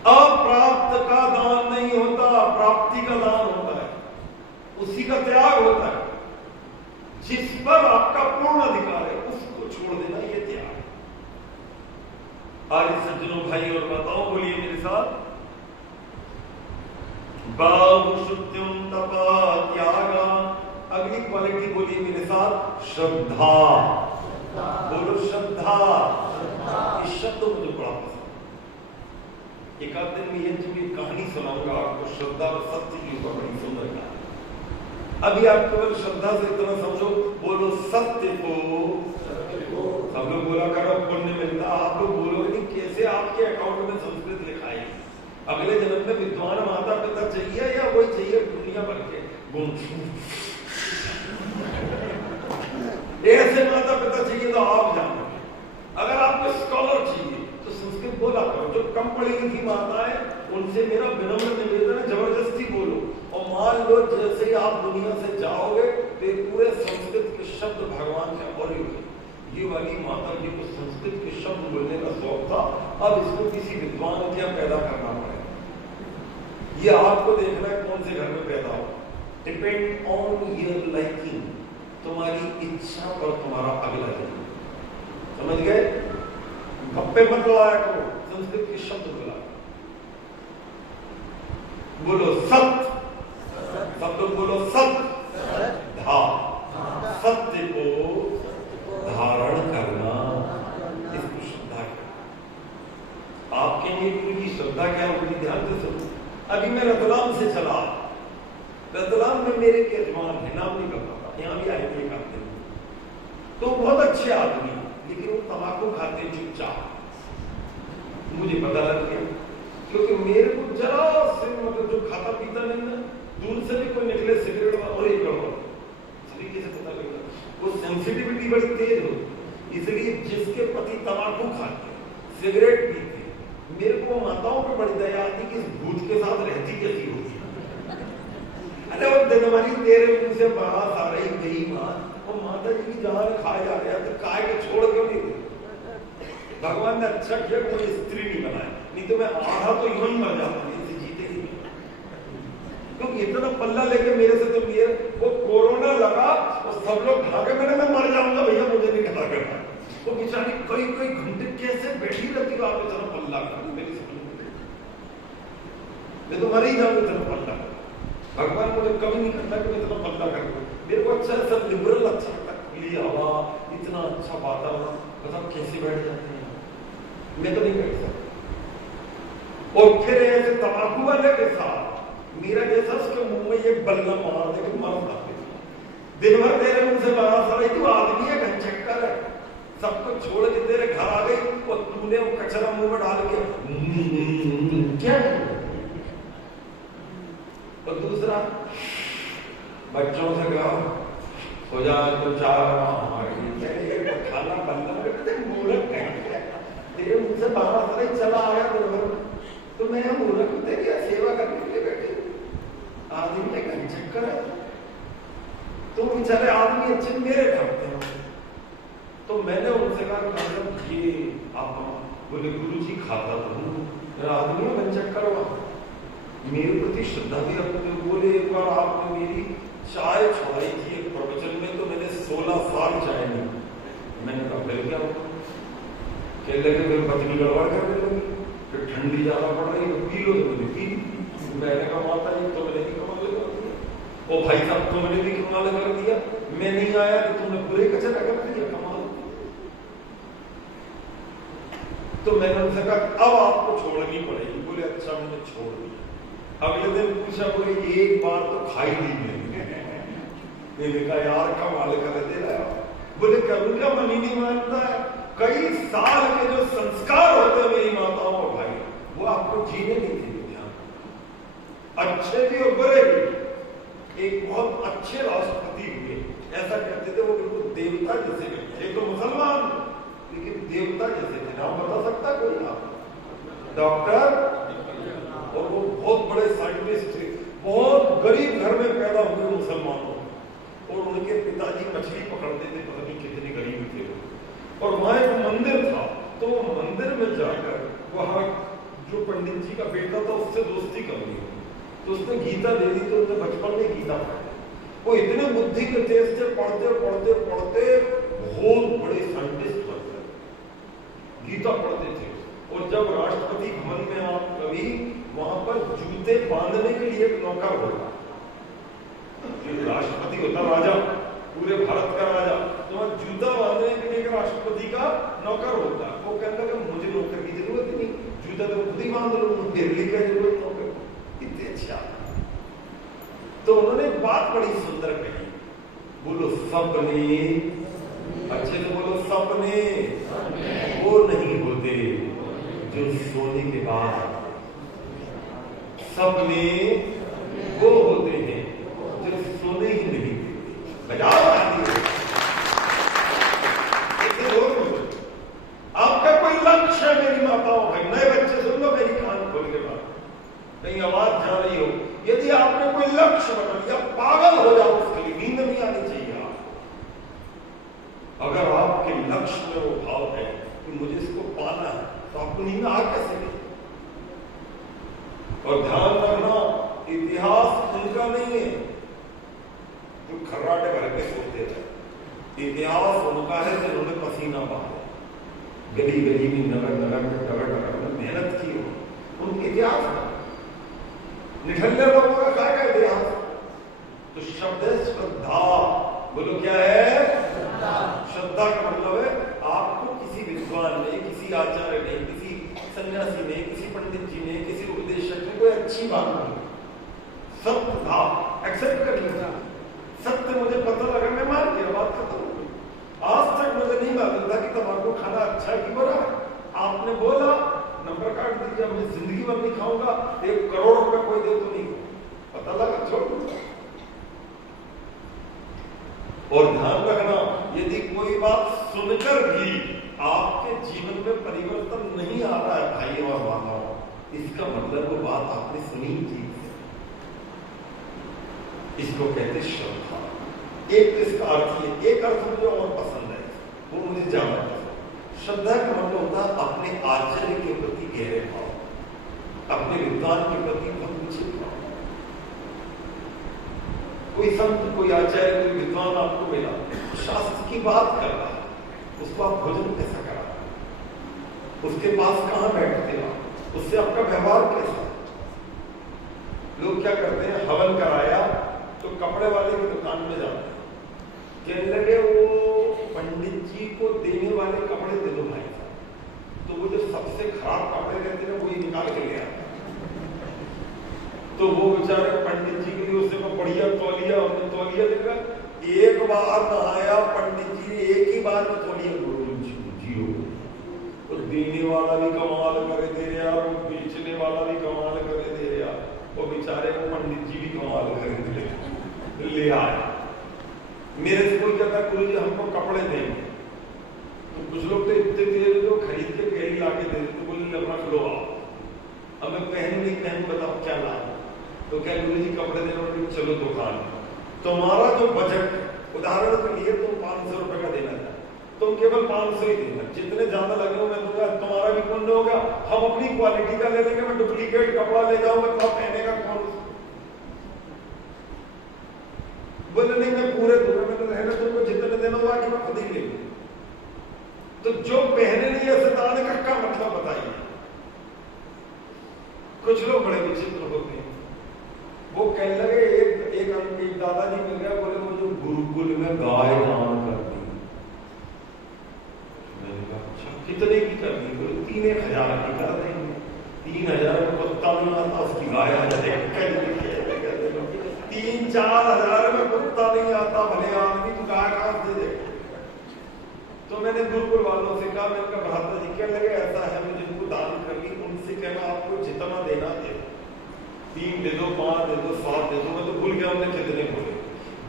अप्राप्त का दान नहीं होता, प्राप्ति का दान होता है, उसी का त्याग होता है। जिस पर आपका पूर्ण अधिकार है उसको छोड़ देना, ये त्याग। आज सज्जनों भाई और माताओं बोलिए मेरे साथ, बहुशुद्ध्यम तपा त्यागा। अगली क्वालिटी बोलिए मेरे साथ, श्रद्धा। बोलो श्रद्धा। इस शब्द मुझे बड़ा पसंद। एक आध दिन में ये जो कहानी सुनाऊंगा आपको, श्रद्धा और सत्य की ऊपर, बड़ी सुंदर कहानी। अभी आप केवल श्रद्धा से इतना समझो, बोलो सत्य को। सब लोग बोला करो पुण्य मिलता, आप लोग बोलोगे नहीं कैसे आपके अकाउंट में संस्कृत लिखा है। अगले जन्म में विद्वान माता पिता चाहिए या वही चाहिए दुनिया भर के गुण? ऐसे माता पिता चाहिए तो आप जानो। अगर आपको स्कॉलर चाहिए तो संस्कृत बोला करो। जो कम पढ़ी लिखी माता है उनसे मेरा विनम्र निवेदन है, जबरदस्ती बोलो। और मान लो जैसे ही आप दुनिया से जाओगे तो पूरे संस्कृत के शब्द भगवान से और ये वाली माता जी को संस्कृत के शब्द बोलने का शौक था, अब इसको किसी विद्वान क्या पैदा करना पड़ेगा। ये आपको देखना है कौन से घर में पैदा हो। डिपेंड ऑन योर लाइकिंग, तुम्हारी इच्छा और तुम्हारा अगला जन्म। समझ गए? गप्पे मत लगाया करो, संस्कृत के शब्द बोला। बोलो सत्य, सब लोग बोलो सत्य। धा, सत्य को धारण करना, इसको श्रद्धा करना। आपके लिए उनकी श्रद्धा क्या होगी, ध्यान से सुनो। अभी मैं रतलाम से चला, रतलाम में मेरे एक यजमान है, नाम नहीं करता, यहाँ भी आए थे एक आदमी, तो बहुत अच्छे आदमी, लेकिन वो तंबाकू खाते चुपचाप। मुझे पता लग गया, क्योंकि मेरे को जरा से मतलब जो खाता पीता नहीं ना, दूर से भी कोई निकले सिगरेट और एक तरीके से पता लगेगा। वो सेंसिटिविटी बड़ी तेज होती, इसलिए जिसके पति तंबाकू खाते सिगरेट पीते, मेरे को माताओं पे बड़ी दया आती कि इस भूत के साथ रहती कैसी होती। अरे वो दिनवारी तेरे मुंह से बात आ रही गई मां, वो माता जी की जान खा जा रहा तो काय के छोड़ क्यों नहीं दे? भगवान ने अच्छा किया कोई स्त्री नहीं बनाया, नहीं तो मैं आधा तो यूं ही मर जाता, इसे जीते ही नहीं। क्योंकि इतना पल्ला लेके मेरे से तो मेरे वो कोरोना लगा और सब लोग भागे, मैंने मैं मर जाऊंगा भैया, मुझे नहीं खड़ा करना। वो बेचारी कई कई घंटे कैसे बैठी रहती हो, आप इतना पल्ला कर, मेरी समझ मैं तो मर ही जाऊंगा इतना पल्ला। भगवान मुझे कभी नहीं करता कि मैं इतना पल्ला कर दूं। मेरे को अच्छा सब लिबरल अच्छा लगता, खुली हवा, इतना अच्छा वातावरण, मतलब कैसे बैठ जाते हैं, मैं तो नहीं बैठ सकता। और फिर ऐसे तंबाकू वाले के साथ मेरा जैसा उसके मुंह में ये बल्ला मार दे कि मर जाते, दिन भर तेरे मुंह से बात आ रही, तू आदमी है घनचक्कर है, सब कुछ छोड़ के तेरे घर आ गई और तूने वो कचरा मुंह में डाल के क्या। और दूसरा बच्चों से कहो हो जा तो चार खाना बनना, मूर्ख तेरे मुंह से बाहर से चला आया तो मैं मूर्ख तेरी सेवा करने के लिए बैठी। आदमी एक चक्कर है, तो बेचारे आदमी अच्छे मेरे करते हैं। तो मैंने उनसे कहा ये आप बोले गुरु जी खाता तो हूँ, आदमी में चक्कर हुआ, मेरे प्रति श्रद्धा भी रखते। बोले एक बार आपने मेरी चाय छुड़ाई थी एक प्रवचन में, तो मैंने 16 साल चाय नहीं। मैंने कहा फिर क्या होगा, कहने लगे फिर पत्नी गड़बड़ करने लगी, फिर ठंडी ज्यादा पड़ रही है, पी लो तो मैंने पी। मैंने कहा माता जी तो मैंने भी कमाल कर दिया, ओ भाई साहब तो मैंने भी कमाल कर दिया, मैं नहीं आया तो तुमने पूरे कचरा कर दिया, कमाल। तो मैंने उनसे कहा अब आपको छोड़नी पड़ेगी। बोले अच्छा, मैंने छोड़ दिया। अगले दिन पूछा, बोले एक बार तो खाई नहीं मैंने कहा यार कमाल कर दे रहा है। बोले करूँ क्या, मन ही नहीं मानता है। कई साल के जो संस्कार होते हैं मेरी माताओं और भाई, वो आपको जीने नहीं देंगे, अच्छे भी और बुरे भी। एक बहुत अच्छे राष्ट्रपति हुए, ऐसा कहते थे वो बिल्कुल देवता जैसे करते। एक तो मुसलमान लेकिन देवता जैसे थे। नाम बता सकता कोई? नाम? डॉक्टर, और वो बहुत बड़े साइंटिस्ट थे। बहुत गरीब घर में पैदा हुए मुसलमानों, और उनके पिताजी मछली पकड़ते थे, पता नहीं कितने गरीब थे वो। और वहां एक मंदिर था, तो वो मंदिर में जाकर वहां जो पंडित जी का बेटा था उससे दोस्ती कर ली, तो उसने गीता दे दी। तो उसने बचपन में गीता पढ़ी। वो इतने बुद्धि के तेज से पढ़ते पढ़ते पढ़ते बहुत बड़े साइंटिस्ट बन गए, गीता पढ़ते थे। और जब राष्ट्रपति भवन में आप कभी, वहां पर जूते बांधने के लिए एक नौकर होगा। राष्ट्रपति होता राजा, पूरे भारत का राजा, तो जूता बांधने के लिए एक राष्ट्रपति का नौकर होता। वो कहता है मुझे नौकर की जरूरत नहीं, जूता तो खुद ही बांध लो, दिल्ली का जरूरत नौकर। इतने अच्छा। तो उन्होंने एक बात बड़ी सुंदर कही, बोलो सपने, अच्छे से बोलो, सपने वो नहीं होते जो सोने के बाद, सपने वो होते हैं जो सोने ही नहीं देते। बजाओ आपका कोई लक्ष्य है मेरी माताओं भाई, नए बच्चे सुन लो मेरी कान खोल के बात, कहीं आवाज जा रही हो। यदि आपने कोई लक्ष्य बना लिया, पागल हो जाओ उसके लिए, नींद नहीं आनी चाहिए आप। अगर आपके लक्ष्य में वो भाव है कि मुझे इसको पाना है, तो आपको नींद आ कैसे गई? और ध्यान रखना, इतिहास उनका नहीं है जो खर्राटे भर के सोते रहे। इतिहास उनका है जिन्होंने पसीना बहाया, गली गली में नगर नगर में डगर डगर में मेहनत की हो, उनके इतिहास है। निठल्ले लोगों का क्या है इतिहास? तो शब्द है श्रद्धा। बोलो क्या है? श्रद्धा का मतलब है आपको किसी विद्वान ने, किसी आचार्य ने, किसी सन्यासी ने, किसी पंडित जी ने, किसी उपदेशक ने कोई अच्छी बात बोली, सत्य था, एक्सेप्ट कर लिया। सत्य मुझे पता लगा, मैं मान गया, बात खत्म हो गई। आज तक मुझे नहीं मालूम था कि तंबाकू खाना अच्छा है कि बुरा है। आपने बोला, नंबर काट दीजिए, मैं जिंदगी भर नहीं खाऊंगा, 1 करोड़ रुपए कोई दे तो नहीं, पता लगा, छोड़ दूंगा। और ध्यान रखना, यदि कोई बात सुनकर भी आपके जीवन में परिवर्तन नहीं आ रहा है भाई और माताओं, इसका मतलब वो बात आपने सुनी थी। इसको कहते श्रद्धा। एक इसका अर्थ है, एक अर्थ मुझे और पसंद है, वो मुझे ज्यादा पसंद। श्रद्धा का मतलब होता है अपने आचार्य के प्रति गहरे भाव, अपने विद्वान के प्रति बहुत ऊंचे भाव। कोई संत, कोई आचार्य, कोई विद्वान आपको मिला, शास्त्र की बात कर रहा है, उसको आप भोजन कैसा करा, उसके पास कहां बैठते हो, उससे आपका व्यवहार कैसा। लोग क्या करते हैं, हवन कराया तो कपड़े वाले की दुकान में जाते हैं, कहने लगे वो पंडित जी को देने वाले कपड़े दे दो भाई साहब। तो वो जो सबसे खराब कपड़े रहते हैं वही निकाल के ले आते। तो वो बेचारे पंडित जी के लिए उससे बढ़िया तौलिया, हमने तौलिया देखा, एक बार नहाया पंडित जी, एक ही बार में तौलिया जियो। तो देने वाला भी कमाल करे दे रहा, और बेचने वाला भी कमाल करे दे रहा, और बेचारे को पंडित जी भी कमाल करे दे ले आए। मेरे से कोई कहता गुरु जी हमको कपड़े देंगे, तो कुछ लोग तो इतने तेज जो खरीद के फेरी ला के दे देते, बोले रख लो आप। अब मैं पहनू नहीं पहनू, बताओ क्या लाभ। तो क्या गुरु जी कपड़े देने, चलो दुकान। तुम्हारा जो बजट, उदाहरण के लिए तुम 500 रुपए का देना था, तुम केवल 500 ही देना, जितने ज्यादा लगे हो मैं दूंगा, तुम्हारा भी पुण्य होगा, हम अपनी क्वालिटी का ले लेंगे, मैं डुप्लीकेट कपड़ा ले जाऊंगा तो आप पहनेगा कौन? बोले नहीं मैं पूरे दूंगा, मैं रहना तुमको जितने देना होगा कि मैं खुद ही ले लूं। तो जो पहने नहीं है सताने का क्या मतलब बताइए। कुछ लोग बड़े विचित्र होते हैं, वो कहने लगे एक दादाजी मिल गया, बोले वो जो गुरुकुल में गाय दान करती, मैंने कहा अच्छा कितने की कर दी, बोले 3,000 की कर देंगे। 3,000 में कुत्ता नहीं आता, उसकी गाय आ जाए 3-4 में कुत्ता नहीं आता, भले आदमी को गाय कहां से दे। तो मैंने गुरुकुल वालों से कहा, मैंने कहा भ्राता जी क्या लगे ऐसा है, मैं जिनको दान कर ली उनसे कहना आपको जितना देना दे, 3 दे दो, 5 दे दो, 7 दे दो। मैं तो भूल गया हमने कितने बोले,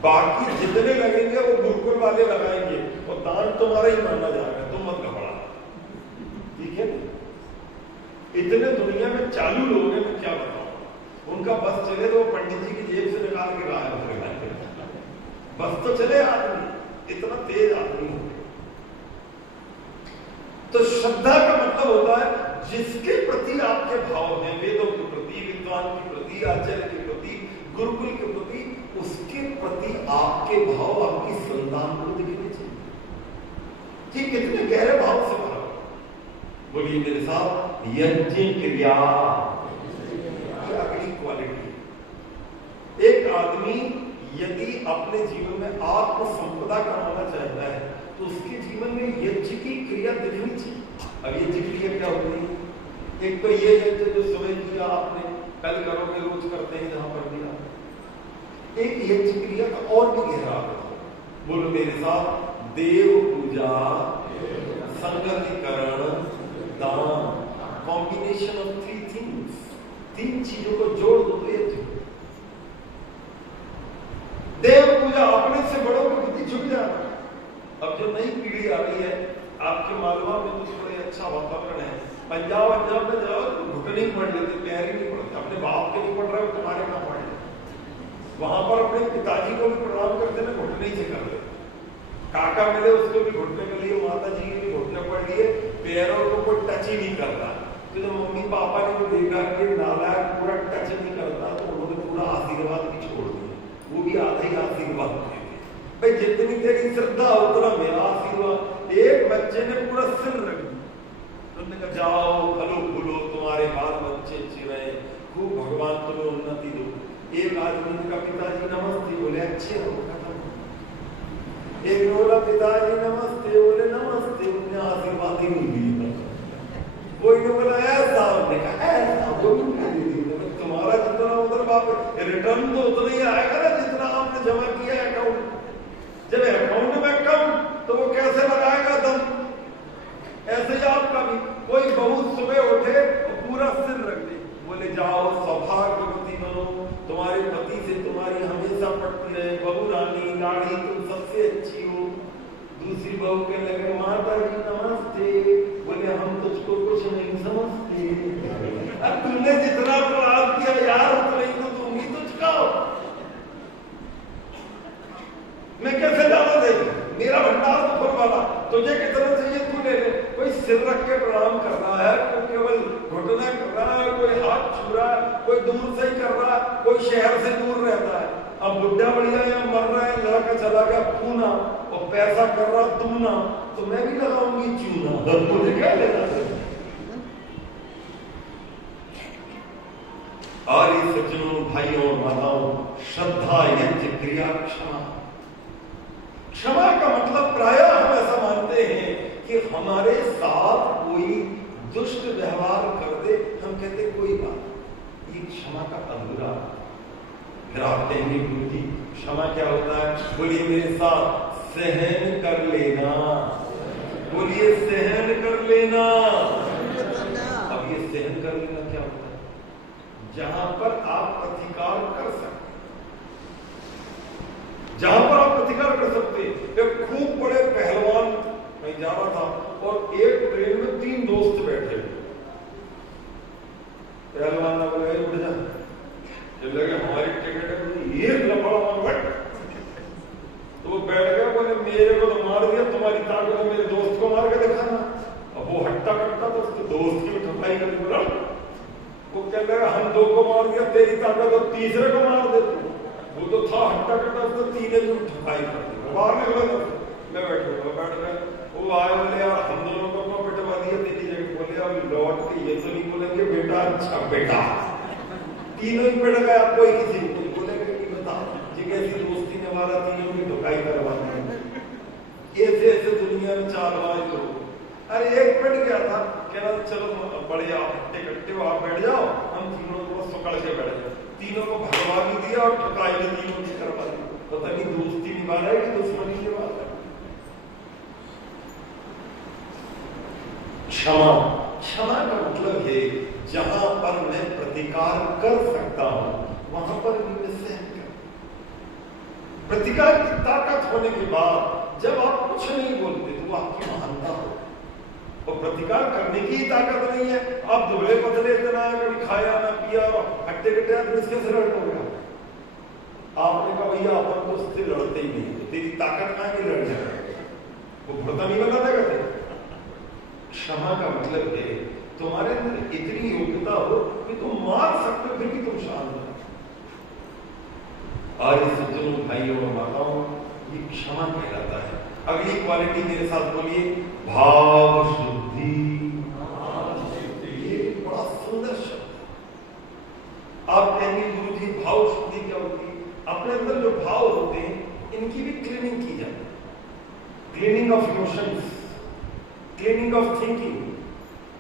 बाकी जितने लगेंगे वो गुरुकुल वाले लगाएंगे और दान तुम्हारा ही माना जाएगा, तुम मत घबरा, ठीक है। इतने दुनिया में चालू लोग हैं, मैं क्या बताऊं, उनका बस चले तो पंडित जी की जेब से निकाल के गायब हो गए, बस तो चले आदमी, इतना तेज आदमी हो गए। तो श्रद्धा का मतलब होता है जिसके प्रति आपके भाव हैं, वेदों के प्रति, विद्वान के प्रति, आचार्य के प्रति, गुरुकुल के प्रति, उसके प्रति आपके भाव, आपकी संतान को दिखने चाहिए कि कितने गहरे भाव से भरा। बोलिए मेरे साथ, यज्ञ क्रिया की अगली क्वालिटी। एक आदमी यदि अपने जीवन में आत्म संपदा कमाना चाहता है तो उसके जीवन में यज्ञ की क्रिया दिखनी चाहिए। अब यज्ञ की क्रिया क्या होती है? एक तो ये यज्ञ जो सुबह किया आपने, कल करोगे, रोज करते हैं जहां पर दिया। एक यज्ञ क्रिया का और भी गहरा अर्थ है, बोलो मेरे साथ, देव पूजा, संगतिकरण, दान, कॉम्बिनेशन ऑफ 3 थिंग्स, 3 चीजों को जोड़ दो तो यज्ञ। देव पूजा, अपने से बड़ों की बुद्धि झुक जाना। अब जो नई पीढ़ी आ रही है, आपके मालवा में तो थोड़ा अच्छा वातावरण है, पंजाब में जाओ तो घुटने ही पड़ लेते, पैर ही नहीं पड़ते, अपने बाप के नहीं पड़ रहे हो, तुम्हारे कहां पड़ रहे। वहां पर अपने पिताजी को भी प्रणाम करते ना, घुटने ही से कर ले। काका मिले उसको भी घुटने के लिए, माता जी के भी घुटने पड़ लिए, पैरों को कोई टच ही नहीं करता। तो जब मम्मी पापा ने भी देखा कि नालायक पूरा टच नहीं करता, तो उन्होंने पूरा आशीर्वाद भी छोड़ दिया, वो भी आधा ही आशीर्वाद देते। भाई जितनी तेरी श्रद्धा उतना मेरा आशीर्वाद। एक बच्चे ने पूरा सिर रख दिया, उन्होंने कहा जाओ फलो फूलो, तुम्हारे बाल बच्चे अच्छे रहे, खूब भगवान तुम्हें उन्नति दो। एक आदमी ने कहा पिताजी नमस्ते, बोले अच्छे हो। एक ने बोला पिताजी नमस्ते, बोले नमस्ते, उन्हें आशीर्वाद ही नहीं दिया। कोई ने बोला ऐसा, उन्होंने कहा ऐसा, वो भी नहीं दी। तुम्हारा जितना उधर बाप रिटर्न तो उतना ही आएगा ना जितना आपने जमा किया अकाउंट। जब अकाउंट में कम तो वो कैसे लगाएगा दम? ऐसे ही आपका भी कोई बहुत सुबह उठे और पूरा सिर रख दे, बोले जाओ सौभाग्यवती बनो, तुम्हारे पति से तुम्हारी हमेशा पटती रहे, बहू रानी लाड़ी तुम सबसे अच्छी हो। दूसरी बहू के लगे माता जी नमस्ते, बोले हम तुझको कुछ नहीं समझते। अब तुमने जितना प्रणाम किया यार उतना ही तो दूंगी तुझको, मैं कैसे ज्यादा देगा? मेरा भंडार तो फुल वाला, तुझे कितना चाहिए तू ले ले। कोई सिर रख के प्रणाम कर रहा है, कोई केवल घुटना कर रहा है, कोई हाथ छू रहा है, कोई दूर से ही कर रहा है, कोई शहर से दूर रहता है। अब बुढ़ा बढ़िया या मर रहा है, लड़का चला गया पूना और पैसा कर रहा दुगना, तो मैं भी लगाऊंगी चूना, मुझे क्या लेना। और ये सज्जनों, भाइयों और माताओं, श्रद्धा, यज्ञ, क्रिया, क्षमा। क्षमा का मतलब प्रायः हम ऐसा मानते हैं कि हमारे साथ कोई दुष्ट व्यवहार कर दे, हम कहते कोई बात, ये क्षमा का अधूरा। फिर आप कहेंगे गुरु जी क्षमा क्या होता है? बोलिए मेरे साथ, सहन कर लेना। बोलिए सहन कर लेना। अब ये सहन कर लेना क्या होता है? जहां पर आप प्रतिकार कर सकते, जहां पर आप प्रतिकार कर सकते। एक खूब बड़े पहलवान, मैं जा रहा था और एक ट्रेन में 3 दोस्त बैठे। पहलवान ने बोला उठ जा, जब लगे हमारी टिकट है, ये लपड़ा तो वो बैठ गया, बोले मेरे को तो मार दिया, तुम्हारी ताकत है मेरे दोस्त को मार के दिखाना। अब वो हट्टा कट्टा तो उसके दोस्त की ठपाई कर बोला, वो कह लगा हम 2 को मार दिया, तेरी ताकत और तीसरे को मार दे। वो तो था हट्टा कट्टा, उसको 3 जो ठपाई कर दी, बाहर निकला। मैं बैठ गया, वो आए बोले यार हम दोनों को पिटवा दिया तेरी जगह। बोले अब लौट के ये तो नहीं बोलेंगे बेटा, अच्छा बेटा। तीनों ही पिट गया, कोई किसी को बोलेगा कि बता जी कैसी दोस्ती ने वाला, तीनों की धुकाई करवाना। ऐसे ऐसे दुनिया में चालबाज लोग। अरे एक मिनट गया था, कह रहा चलो बड़े आप हट्टे कट्टे हो, आप बैठ जाओ, हम तीनों को पकड़ के बैठ जाओ। तीनों को भगवा भी दिया और ठुकाई भी तीनों की करवा दी। पता नहीं दोस्ती निभा रहा है कि दुश्मनी निभा रहा है। क्षमा, क्षमा का मतलब है जहां पर मैं प्रतिकार कर सकता हूं वहां पर मैं सहन कर। प्रतिकार की ताकत होने के बाद जब आप कुछ नहीं बोलते तो वो आपकी महानता हो। और प्रतिकार करने की ही ताकत नहीं है, आप दुबले पतले इतना कभी खाया ना पिया हट्टे कट्टे आदमी कैसे लड़ोगे? आपने कहा भैया अपन तो उससे लड़ते ही नहीं, तो तेरी ताकत कहां की लड़ जाए? वो भरता नहीं बना था कहते। क्षमा का मतलब है तुम्हारे अंदर इतनी योग्यता हो कि तुम मार सकते हो फिर भी तुम शांत हो। आज सज्जनों भाइयों और माताओं, ये क्षमा कहलाता है। अगली क्वालिटी मेरे साथ बोलिए, भाव शुद्धि। ये बड़ा सुंदर शब्द। आप कहेंगे गुरुजी भाव शुद्धि क्या होती है? अपने अंदर जो भाव होते हैं इनकी भी क्लीनिंग की जाती है। Cleaning of emotions, cleaning of thinking.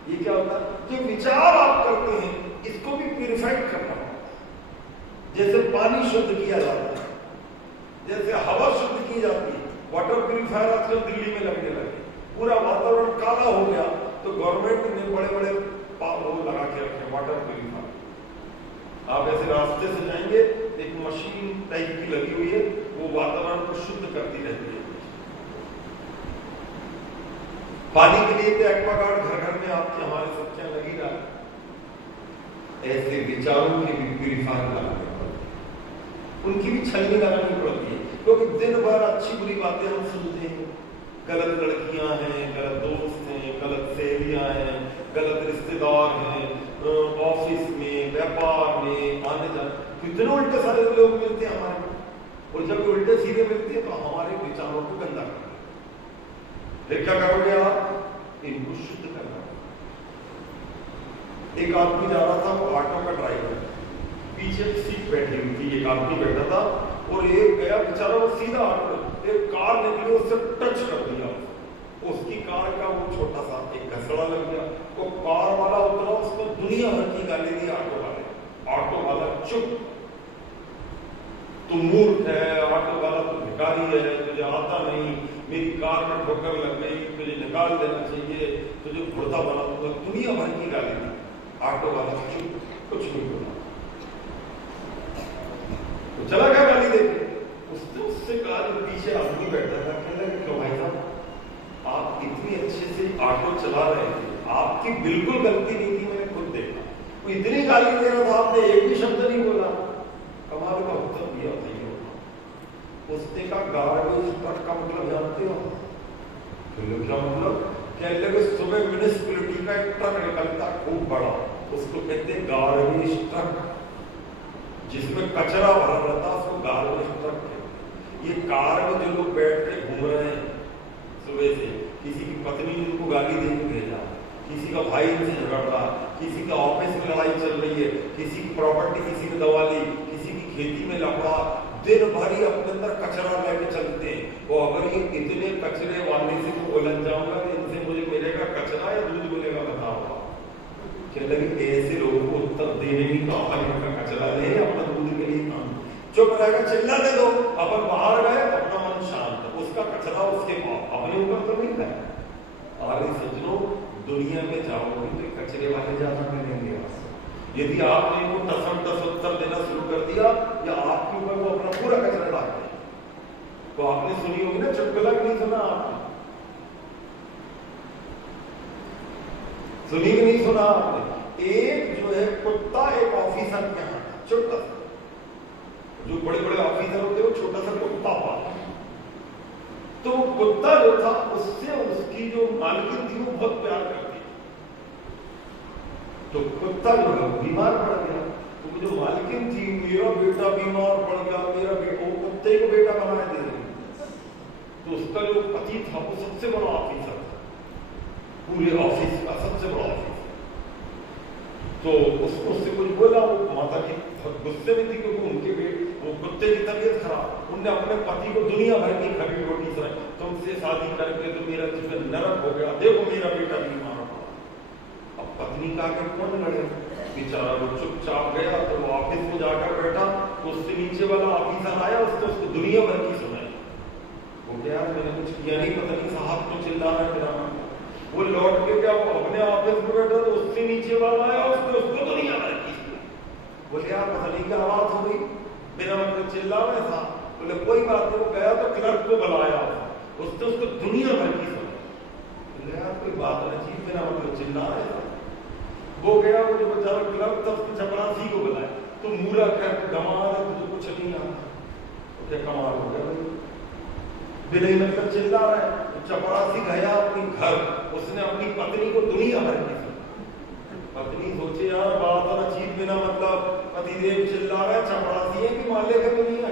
ये क्या होता है? जो विचार आप करते हैं इसको भी प्यूरिफाइड करना होता है। जैसे पानी शुद्ध किया जाता है, जैसे हवा शुद्ध की जाती है। वाटर प्यूरिफायर आजकल दिल्ली में लगने लगे, पूरा वातावरण काला हो गया तो गवर्नमेंट ने बड़े बड़े वो लगा के रखे वाटर प्यूरिफायर। आप ऐसे रास्ते से जाएंगे, एक मशीन टाइप की लगी हुई है, वो वातावरण को शुद्ध करती रहती है। पानी के लिए तो एक्वागार्ड घर घर में आपके हमारे सबके लगी रहा है। ऐसे विचारों के भी प्यूरिफायर लगाने पड़ते, उनकी भी छलनी लगानी पड़ती है, क्योंकि दिन भर अच्छी बुरी बातें हम सुनते हैं। गलत लड़कियां हैं, गलत दोस्त हैं, गलत सहेलियां हैं, गलत रिश्तेदार हैं, ऑफिस में, व्यापार में, आने जाने कितने उल्टे सारे लोग मिलते हैं हमारे को। और जब उल्टे सीधे मिलते हैं तो हमारे विचारों को गंदा करते हैं। फिर क्या करोगे आप? इनको शुद्ध करना। एक आदमी जा रहा था, वो ऑटो का ड्राइवर, पीछे सीट बैठी हुई थी, एक आदमी बैठा था और एक गया बेचारा, वो सीधा ऑटो, एक कार निकली उससे टच कर दिया, उसकी कार का वो छोटा सा एक घसड़ा लग गया। वो कार वाला उतरा, उसको दुनिया भर की गाली दी ऑटो वाले। ऑटो वाला चुप, तुम मूर्ख है, ऑटो वाला तू भिखारी है, तुझे आता नहीं, मेरी कार में ठोकर लग गई, तुझे निकाल देना चाहिए, तुझे घुड़ता बना दूंगा, दुनिया भर की गाली दी। ऑटो वाला चुप, कुछ नहीं बोला, तो चला गया गाली देके। उससे कहा, जो पीछे आदमी बैठा था, कहने लगे क्यों भाई साहब, आप इतनी अच्छे से ऑटो चला रहे थे, आपकी बिल्कुल गलती नहीं थी, मैंने खुद देखा। वो इतनी गाली दे रहा था, आपने एक भी शब्द नहीं बोला। कमाल का उत्तर दिया था। उसने का गार्बेज ट्रक का मतलब जानते हो? क्या मतलब? कहने लगे सुबह म्युनिसिपैलिटी का एक ट्रक निकलता खूब बड़ा, उसको कहते हैं गार्बेज ट्रक, जिसमें कचरा भरा रहता है, उसको गार्बेज ट्रक कहते हैं। ये कार में जो लोग बैठ के घूम रहे हैं सुबह से, किसी की पत्नी ने उनको गाली दे के भेजा, किसी का भाई इनसे झगड़ रहा, किसी का ऑफिस में लड़ाई चल रही है, किसी की प्रॉपर्टी किसी ने दबा ली, किसी की खेती में लफड़ा, दिन भर ही अपने अंदर कचरा लेके चलते हैं। वो अगर ये इतने कचरे वाले से को उलझ जाऊंगा, इनसे मुझे मिलेगा कचरा या दूध मिलेगा बताओ? कहने लगे ऐसे लोगों को उत्तर देने की तो अपन का कचरा ले, अपना दूध के लिए काम, चुप रहेगा, चिल्लाने दो, अपन बाहर गए, अपना मन शांत, उसका कचरा उसके पास, अपने ऊपर तो नहीं है। और सज्जनों, दुनिया में जाओगे तो कचरे वाले ज्यादा मिलेंगे। यदि आपने इनको टसम टस उत्तर देना शुरू कर दिया, या आपके ऊपर वो अपना पूरा कचरा डालते हैं, तो आपने सुनी होगी ना चुटकुला, नहीं सुना आपने? सुनी कि नहीं सुना आपने? एक जो है कुत्ता, एक ऑफिसर के यहाँ छोटा सा, जो बड़े बड़े ऑफिसर होते हैं वो छोटा सा कुत्ता पाला। तो कुत्ता जो था, उससे उसकी जो मालकिन थी वो बहुत प्यार करती, तो कुत्ता जो है बीमार पड़ गया। तो जो मालकिन थी, मेरा बेटा बीमार पड़ गया, मेरा बेटा, वो कुत्ते को बेटा बनाए दे रही। तो उसका जो पति था वो सबसे बड़ा ऑफिसर था, पूरे ऑफिस का सबसे बड़ा ऑफिसर। तो उसको उससे कुछ बोला, वो माता की गुस्से में थी, क्योंकि वो कुत्ते की तबीयत खराब, उनने अपने पति को दुनिया भर की खड़ी रोटी से तुमसे शादी करके तो मेरा जीवन नरक हो गया, देखो मेरा बेटा बीमार पड़ा। अब पत्नी का आगे कौन लड़े? बेचारा वो चुपचाप गया, तो वो ऑफिस में जाकर बैठा, उससे नीचे वाला ऑफिसर आया, उसको दुनिया भर की सुनाई। वो क्या मैंने कुछ किया नहीं, पता नहीं साहब तो चिल्ला रहा है मेरा। वो लौट के क्या वो अपने ऑफिस में बैठा, तो उससे नीचे वाला आया, उसको दुनिया भर की। बोले यार पता नहीं क्या बात हो गई, बिना मतलब चिल्ला रहा था। बोले कोई बात नहीं। वो गया तो क्लर्क को बुलाया, उसने उसको दुनिया भर की सुनाई। बोले यार कोई बात नहीं, बिना मतलब चिल्ला रहा था। वो गया, वो जो बेचारा क्लर्क था उसने चपरासी को बुलाया, तो मूर्ख है, कमाल है, तुझे कुछ नहीं आता। तो क्या कमाल हो गया भाई, बिना मतलब चिल्ला रहा है। चपरासी गया अपनी घर, उसने अपनी पत्नी को दुनिया भर की सुनाई। पत्नी सोचे यार बात ना चीज, बिना मतलब पतिदेव चिल्ला रहा है, चपरासी है कि मालिक है दुनिया।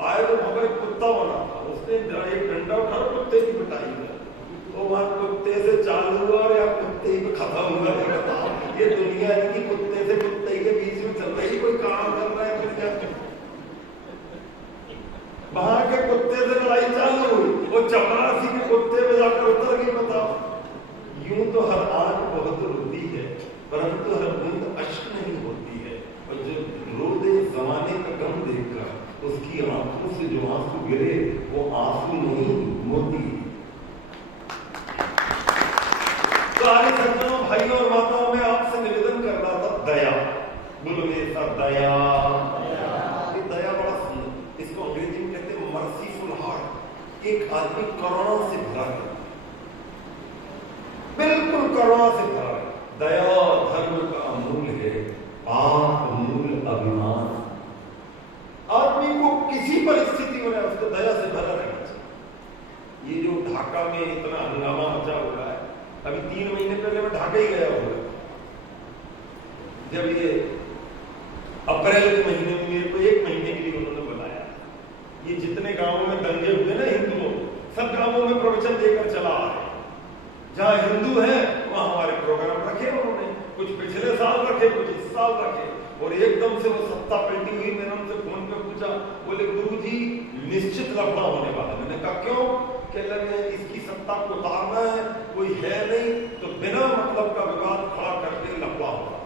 आए तो वहां पर एक कुत्ता बना था, उसने एक डंडा उठा कुत्ते की पिटाई किया, तो वहां कुत्ते से चालू हुआ और या कुत्ते पे खत्म हुआ। बताओ ये दुनिया की कुत्ते से कुत्ते के बीच में चल रही, कोई काम कर रहा है दुनिया। वहां के कुत्ते से लड़ाई चालू हुई, वो चपरासी के कुत्ते में जाकर उतर गई। बताओ यूं तो हर आंख बहुत रोती है, परंतु हर बूंद अश्क नहीं होती है। और जो रो दे जमाने का गम देखकर, उसकी आंखों से जो आंसू गिरे वो आंसू नहीं मोती। तो आगे सज्जनों, भाइयों और माताओं में आपसे निवेदन कर रहा था दया। बोलो मेरे साथ दया। ये दया बड़ा सुंदर, इसको अंग्रेजी में कहते हैं मर्सीफुल हार्ट। एक आदमी करुणा से भरा है, बिल्कुल करुणा से भरा है। दया धर्म का अमूल है, पाप मूल अभिमान। आदमी को किसी परिस्थिति में उसको दया से भरा रहना चाहिए। ये जो ढाका में इतना हंगामा मचा हुआ है, अभी 3 महीने पहले मैं ढाका ही गया हुआ, जब ये अप्रैल के महीने में मेरे को 1 महीने के लिए उन्होंने बुलाया। ये जितने गांवों में दंगे हुए ना हिंदुओं, सब गांवों में प्रवचन देकर चला आ रहे। जहां हिंदू है वहां हमारे प्रोग्राम रखे उन्होंने, कुछ पिछले साल रखे, कुछ इस साल रखे। और एकदम से वो सत्ता पलटी हुई। मैंने उनसे फोन पे पूछा, बोले गुरुजी निश्चित लफड़ा होने वाला। मैंने कहा क्यों? कह लगे इसकी सत्ता को उतारना है, कोई है नहीं, तो बिना मतलब का विवाद खड़ा करके लफड़ा होगा।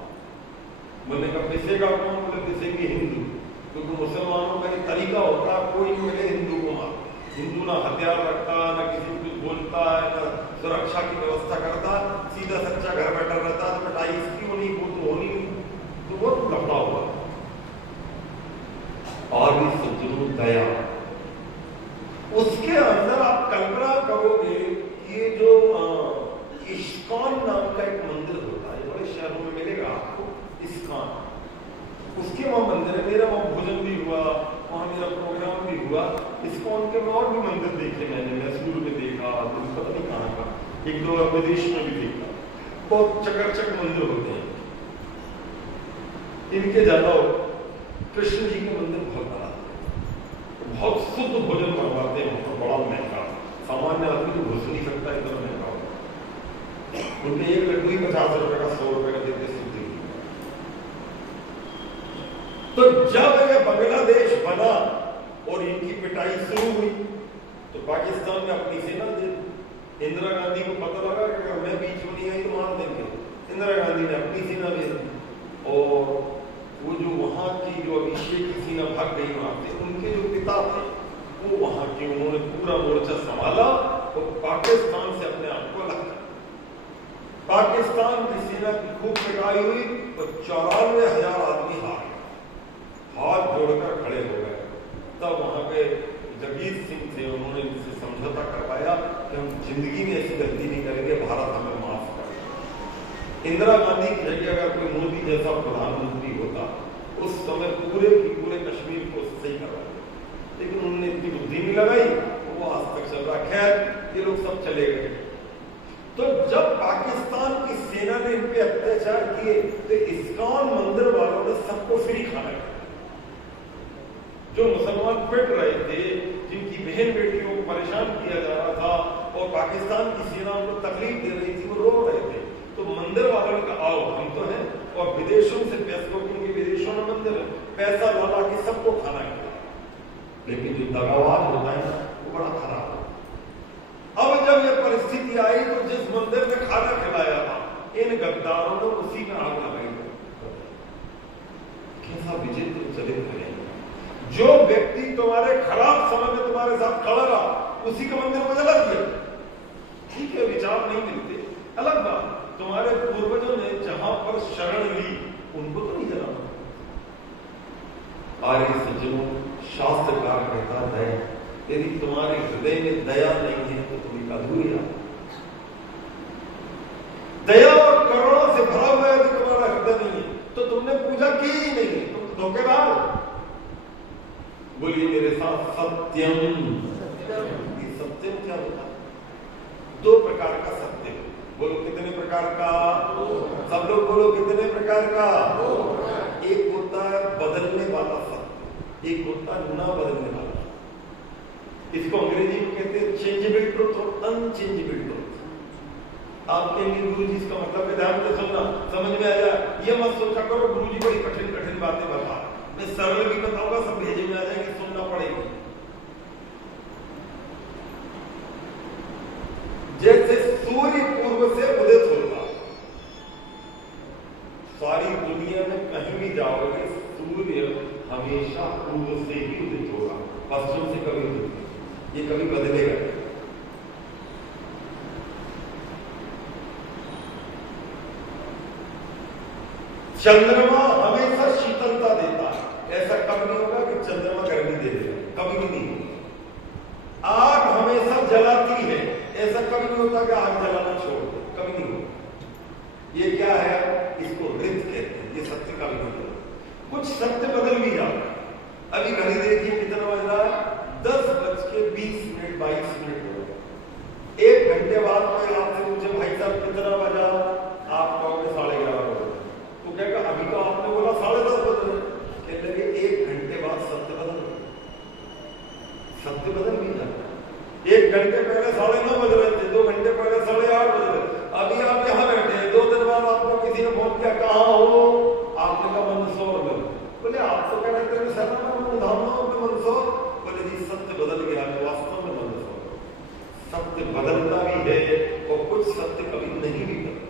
मैंने कहा पिसेगा कौन? बोले पिसेंगे हिंदू, क्योंकि मुसलमानों का एक तरीका होता है, कोई मिले हिंदू को मार। हिंदू ना हथियार रखता, ना किसी को कुछ बोलता है, ना सुरक्षा की व्यवस्था करता, सीधा सच्चा घर बैठा रहता। तो पिटाई इसकी होनी, वो तो होनी नहीं, तो वो लफड़ा हुआ। और भी सज्जनों दया, उसके अंदर आप कल्पना करोगे ये जो इस्कॉन नाम का एक मंदिर होता है, बड़े शहरों में मिलेगा आपको इस्कॉन। उसके वहां मंदिर है, मेरा वहां भोजन भी हुआ, वहां मेरा प्रोग्राम भी हुआ। इस्कॉन के और भी मंदिर देखे मैंने, मैसूर में देखा, पता नहीं कहाँ का, 1-2 विदेश में भी देखा। बहुत चकाचक मंदिर होते हैं इनके। ज्यादा कृष्ण जी के मंदिर बहुत बड़ा, बहुत शुद्ध भोजन करवाते हैं, तो बड़ा महंगा, सामान्य आदमी तो घुस नहीं सकता, इतना महंगा होता। उनके एक लड्डू ही 50 रुपए का, 100 रुपए का देते शुद्ध। तो जब यह बांग्लादेश बना और इनकी पिटाई शुरू हुई, तो पाकिस्तान ने अपनी सेना दे दी। इंदिरा गांधी को पता लगा कि अगर मैं बीच में नहीं आई तो मार देंगे। इंदिरा गांधी ने अपनी सेना दे दी, और वो जो वहां की जो अभिषेक की सेना भाग गई वहां से, उनके जो पिता थे वो वहां के, उन्होंने पूरा मोर्चा संभाला और पाकिस्तान से अपने आप को अलग कर। पाकिस्तान की सेना की खूब पिटाई हुई और 94,000 आदमी हाथ जोड़कर खड़े हो गए। तब वहां पे जगजीत सिंह थे, उन्होंने इनसे समझौता करवाया कि हम जिंदगी में ऐसी गलती नहीं करेंगे, भारत हमें माफ कर। इंदिरा गांधी की जगह अगर कोई मोदी जैसा प्रधानमंत्री होता, उस समय पूरे की पूरे कश्मीर को सही करवा, लेकिन उन्होंने इतनी बुद्धि नहीं लगाई, वो आज तक चल रहा। खैर ये लोग सब चले गए। तो जब पाकिस्तान की सेना ने इन पे अत्याचार किए, तो इस्कॉन मंदिर वालों ने सबको फ्री खाना खाया। जो मुसलमान पिट रहे थे, जिनकी बहन बेटियों को परेशान किया जा रहा था और पाकिस्तान की सेना उनको तकलीफ दे रही थी, वो रो रहे थे। तो मंदिर वालों ने कहा आओ हम तो हैं, और विदेशों से पैसे, क्योंकि विदेशों में मंदिर है, पैसा ला के सबको खाना खिलाया। लेकिन जो दगाबाज होता है ना वो बड़ा खराब होता है। अब जब ये परिस्थिति आई तो जिस मंदिर में खाना खिलाया था इन गद्दारों ने उसी में आग लगाई। कैसा विचित्र चरित्र है। जो व्यक्ति तुम्हारे खराब समय में तुम्हारे साथ खड़ा रहा उसी के मंदिर को जला दिया। ठीक है, विचार नहीं मिलते, अलग बात। तुम्हारे पूर्वजों ने जहां पर शरण ली उनको तो नहीं जलाना। आर्य सज्जनों, शास्त्रकार कहता है यदि तुम्हारे हृदय में दया नहीं है तो तुम एक अधूरे। दया और करुणा से भरा हुआ यदि तुम्हारा हृदय नहीं है तो तुमने पूजा की ही नहीं, तुम तो धोखेबाज हो। बोलिए मेरे साथ सत्यम। ये सत्यम क्या होता है? दो प्रकार का सत्य। बोलो कितने प्रकार का? सब लोग बोलो कितने प्रकार का? एक होता है बदलने वाला सत्य, एक होता है ना बदलने वाला। इसको अंग्रेजी में कहते हैं चेंजेबल ट्रुथ और अनचेंजेबल ट्रुथ। आपके लिए गुरु जी इसका मतलब है, ध्यान से सुनना, समझ में आ जाए। ये मत सोचा करो गुरु जी बड़ी कठिन कठिन बातें बता, मैं सरल भी बताऊंगा, सब भेजे में आ जाएंगे, सुनना पड़ेगी। जैसे सूर्य पूर्व से उदित होगा, सारी दुनिया में कहीं भी जाओगे सूर्य हमेशा पूर्व से ही उदित होगा, पश्चिम से कभी उदित, ये कभी बदलेगा। चंद्रमा हमेशा शीतलता देता है, ऐसा कभी नहीं होगा कि चंद्रमा गर्मी दे देगा, कभी भी नहीं होगा। आग हमेशा जलाती है, ऐसा कभी नहीं होता कि आग जलाना छोड़ दे, कभी नहीं होगा। ये क्या है? इसको ऋत कहते हैं, ये सत्य का भी नहीं होगा। कुछ सत्य बदल भी जाता है। अभी घड़ी देखिए कितना बज रहा है, 10:20 हो गया। 1 घंटे बाद कोई आपसे पूछे भाई साहब कितना बजा, आप कहोगे 11:30 बजे, तो क्या अभी तो आपने बोला 10:30 बजे, कहने लगे 1 घंटे बाद सत्य बदल भी जाता है। 1 घंटे पहले 9:30 बज रहे थे, 2 घंटे पहले 8:30 बज रहे, अभी आप यहाँ बैठे हैं, 2 दिन बाद आपको किसी ने फोन किया कहाँ हो, आपने कहा मंदसौर में। बोले आप तो कह रहे थे मंदसौर। बोले जी सत्य बदल गया, वास्तव में मंदसौर। सत्य बदलता भी है और कुछ सत्य कभी नहीं भी बदलता।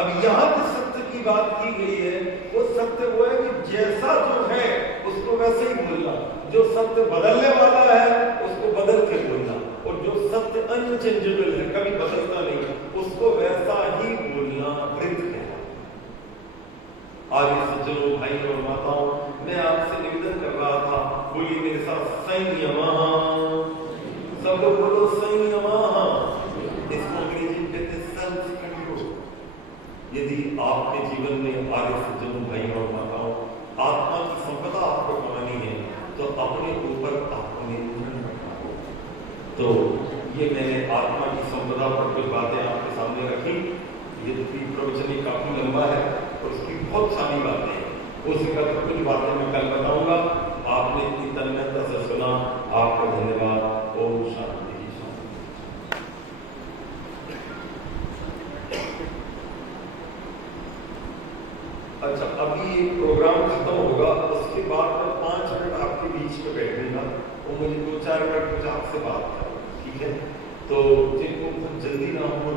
अब यहां जिस सत्य की बात की गई है वो सत्य वो है कि जैसा जो है उसको वैसे ही बोलना, जो सत्य बदलने वाला है उसको बदल के बोलना, और जो सत्य अनचेंजेबल है कभी बदलता नहीं उसको वैसा ही बोलना वृत्त है। आगे सज्जनों, भाई और माताओं, मैं आपसे निवेदन कर रहा था, बोलिए मेरे साथ संयमः। सब लोग बोलो संयमः। इसको अंग्रेजी में कहते हैं सेल्फ कंट्रोल। यदि आपके जीवन में आर्य सज्जनों, भाई और माताओं, आत्मा की संपदा आपको कमानी है तो अपने ऊपर आपको नियंत्रण रखना होगा। तो ये मैंने आत्मा की संपदा पर कुछ बातें आपके सामने रखी। ये प्रवचन काफी लंबा है और उसकी बहुत सारी बातें हैं, उसका तो कुछ बातें मैं कल बताऊंगा। आपने इतनी तन्मयता से सुना, आपका धन्यवाद। ओम शांति। अच्छा, अभी ये प्रोग्राम खत्म होगा, उसके बाद मैं 5 मिनट आपके बीच में बैठूंगा और मुझे 2-4 मिनट कुछ आपसे बात करना, ठीक है? तो जिनको जल्दी ना हो